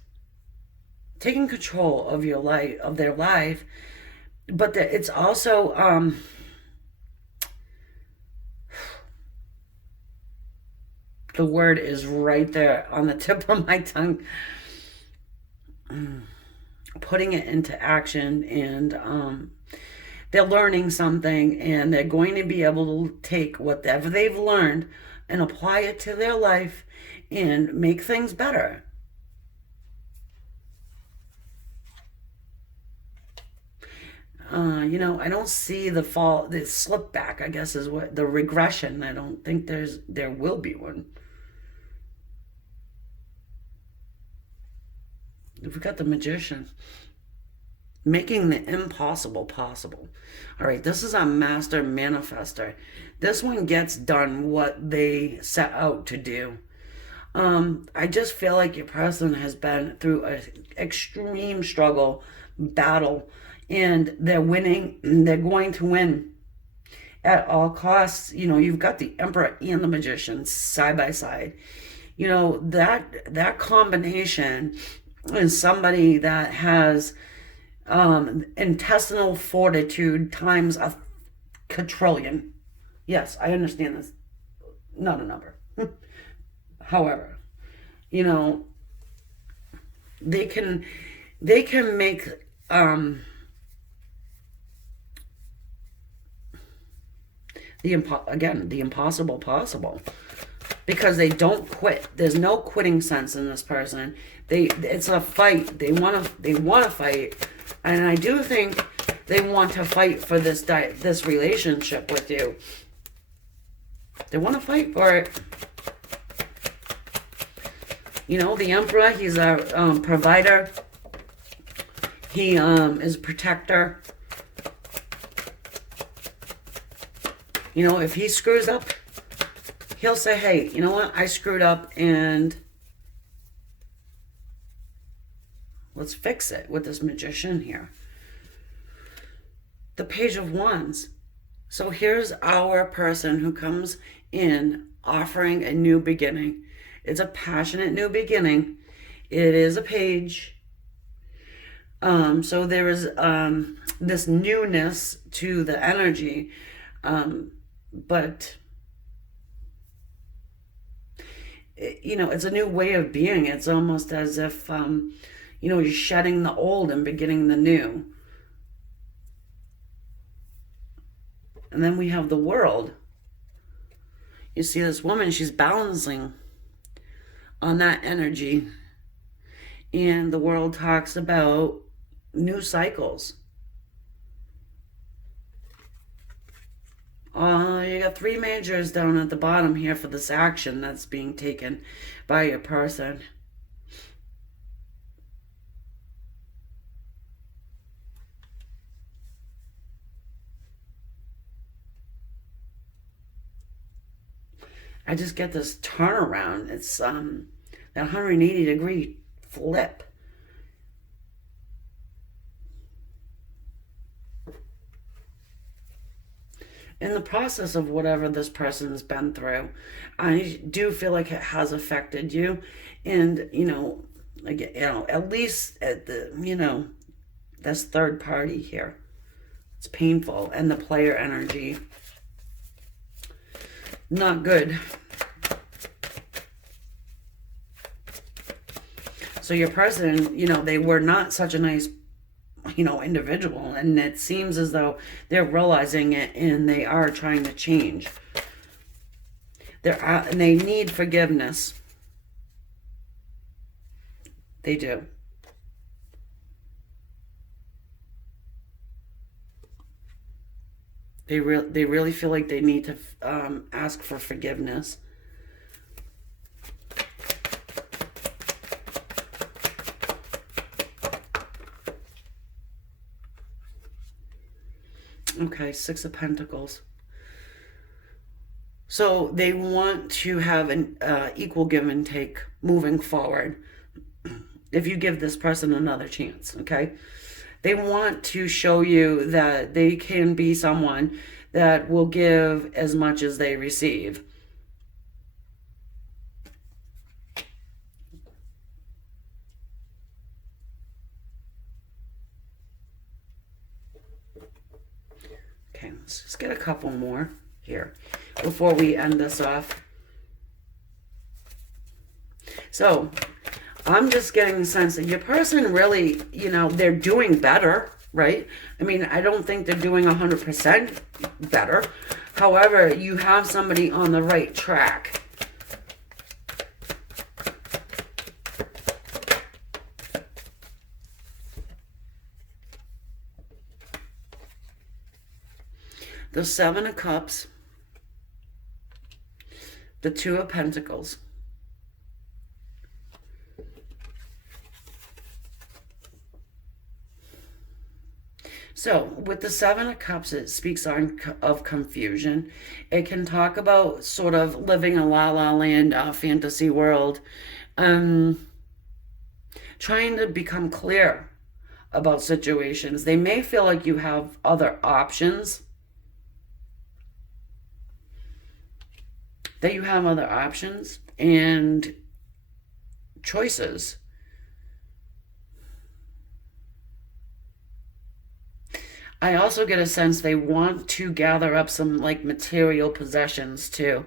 taking control of your life, of their life, but it's also, the word is right there on the tip of my tongue. Putting it into action, and they're learning something, and they're going to be able to take whatever they've learned and apply it to their life and make things better. You know, I don't see the slip back, I guess, is what the regression. I don't think there will be one. We've got the Magician. Making the impossible possible. All right, this is a master manifester. This one gets done what they set out to do. I just feel like your person has been through an extreme struggle, battle, and they're winning. They're going to win at all costs. You know, you've got the Emperor and the Magician side by side. You know, that combination is somebody that has intestinal fortitude times a quadrillion. Yes, I understand this. Not a number. However, you know, they can make Again, the impossible possible. Because they don't quit. There's no quitting sense in this person. It's a fight. They want to fight. And I do think they want to fight for this relationship with you. They want to fight for it. You know, the Emperor, he's a provider. He is a protector. You know, if he screws up, he'll say, hey, you know what? I screwed up and let's fix it with this Magician here. The Page of Wands. So here's our person who comes in offering a new beginning. It's a passionate new beginning. It is a page. So there is this newness to the energy. But, you know, it's a new way of being. It's almost as if, you know, you're shedding the old and beginning the new. And then we have the World. You see this woman, she's balancing on that energy. And the World talks about new cycles. You got 3 majors down at the bottom here for this action that's being taken by your person. I just get this turnaround. It's that 180-degree flip. In the process of whatever this person's been through, I do feel like it has affected you. And, you know, like, you know, at least at the, you know, that's third party here. It's painful. And the player energy, not good. So your person, you know, they were not such a nice, you know, individual, and it seems as though they're realizing it and they are trying to change. And they need forgiveness. They do. They really feel like they need to ask for forgiveness. Okay, 6 of Pentacles. So they want to have an equal give and take moving forward. If you give this person another chance, okay? They want to show you that they can be someone that will give as much as they receive. Okay, let's just get a couple more here before we end this off. So, I'm just getting the sense that your person really, you know, they're doing better, right? I mean, I don't think they're doing 100% better. However, you have somebody on the right track. The 7 of Cups, the 2 of Pentacles. So, with the 7 of Cups, it speaks of confusion. It can talk about sort of living a la-la land fantasy world. Trying to become clear about situations. They may feel like you have other options. That you have other options and choices. I also get a sense they want to gather up some like material possessions too.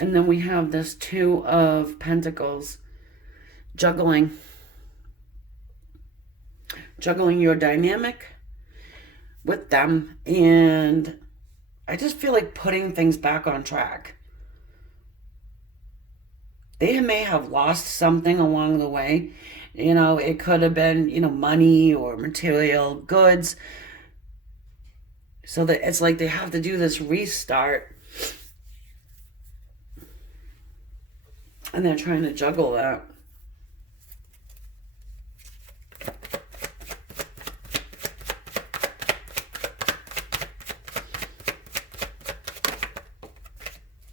And then we have this 2 of Pentacles, juggling your dynamic with them, and I just feel like putting things back on track. They may have lost something along the way. It could have been, money or material goods. So that it's like they have to do this restart. And they're trying to juggle that.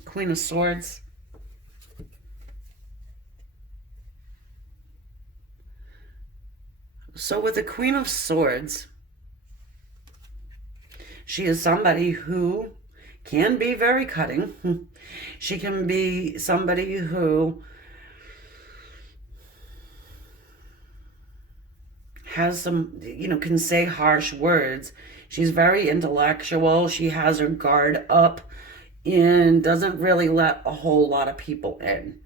Queen of Swords. So with the Queen of Swords, she is somebody who can be very cutting. She can be somebody who has some, can say harsh words. She's very intellectual. She has her guard up and doesn't really let a whole lot of people in.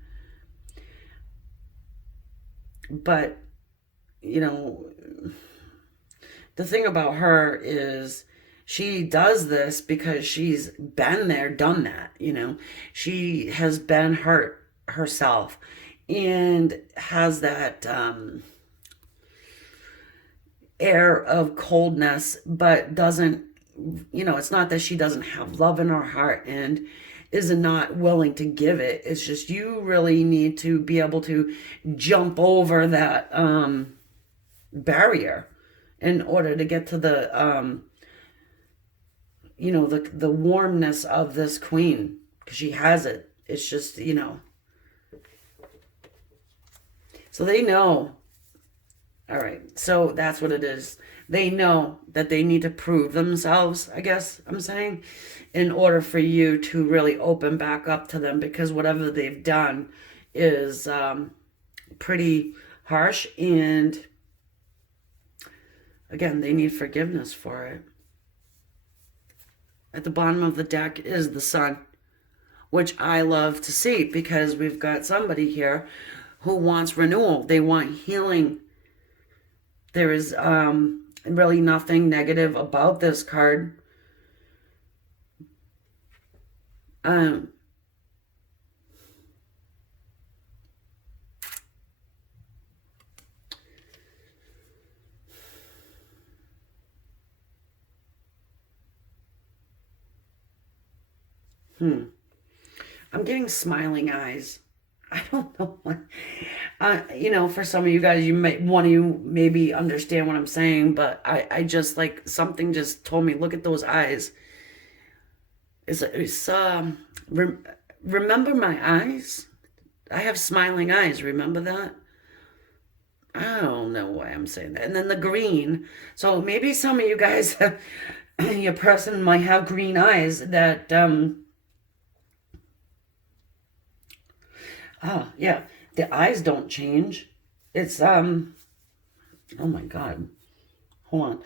But, the thing about her is she does this because she's been there, done that, She has been hurt herself and has that air of coldness, but doesn't, it's not that she doesn't have love in her heart and is not willing to give it. It's just you really need to be able to jump over that barrier in order to get to the the warmness of this queen, because she has it. It's just, so they know. All right, so that's what it is. They know that they need to prove themselves, I guess I'm saying, in order for you to really open back up to them, because whatever they've done is pretty harsh, and again, they need forgiveness for it. At the bottom of the deck is the Sun, which I love to see, because we've got somebody here who wants renewal. They want healing. There is really nothing negative about this card. I'm getting smiling eyes. I don't know what. For some of you guys, you might want to maybe understand what I'm saying, but I just like something just told me, look at those eyes. Remember my eyes? I have smiling eyes. Remember that? I don't know why I'm saying that. And then the green. So maybe some of you guys, your person might have green eyes that, oh, yeah. The eyes don't change. It's, oh my God. Hold on.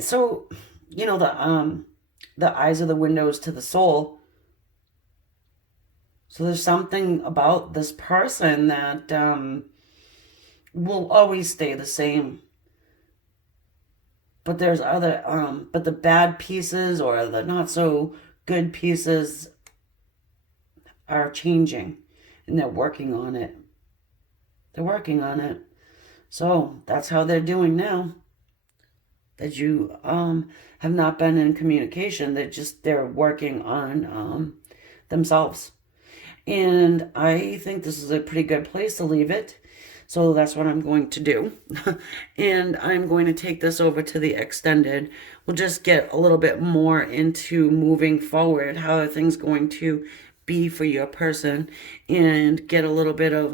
So, the eyes are the windows to the soul. So there's something about this person that, will always stay the same. But there's other, but the bad pieces or the not so good pieces are changing, and they're working on it. They're working on it. So that's how they're doing now. That you have not been in communication. They're working on themselves. And I think this is a pretty good place to leave it. So that's what I'm going to do. And I'm going to take this over to the extended. We'll just get a little bit more into moving forward. How are things going to be for your person? And get a little bit of,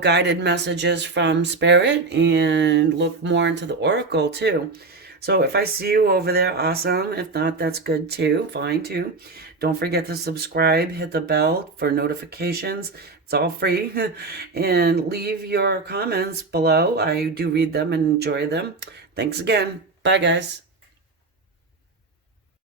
guided messages from Spirit, and look more into the Oracle too. So if I see you over there, awesome. If not, that's good too. Fine too. Don't forget to subscribe, hit the bell for notifications. It's all free. And leave your comments below. I do read them and enjoy them. Thanks again. Bye, guys.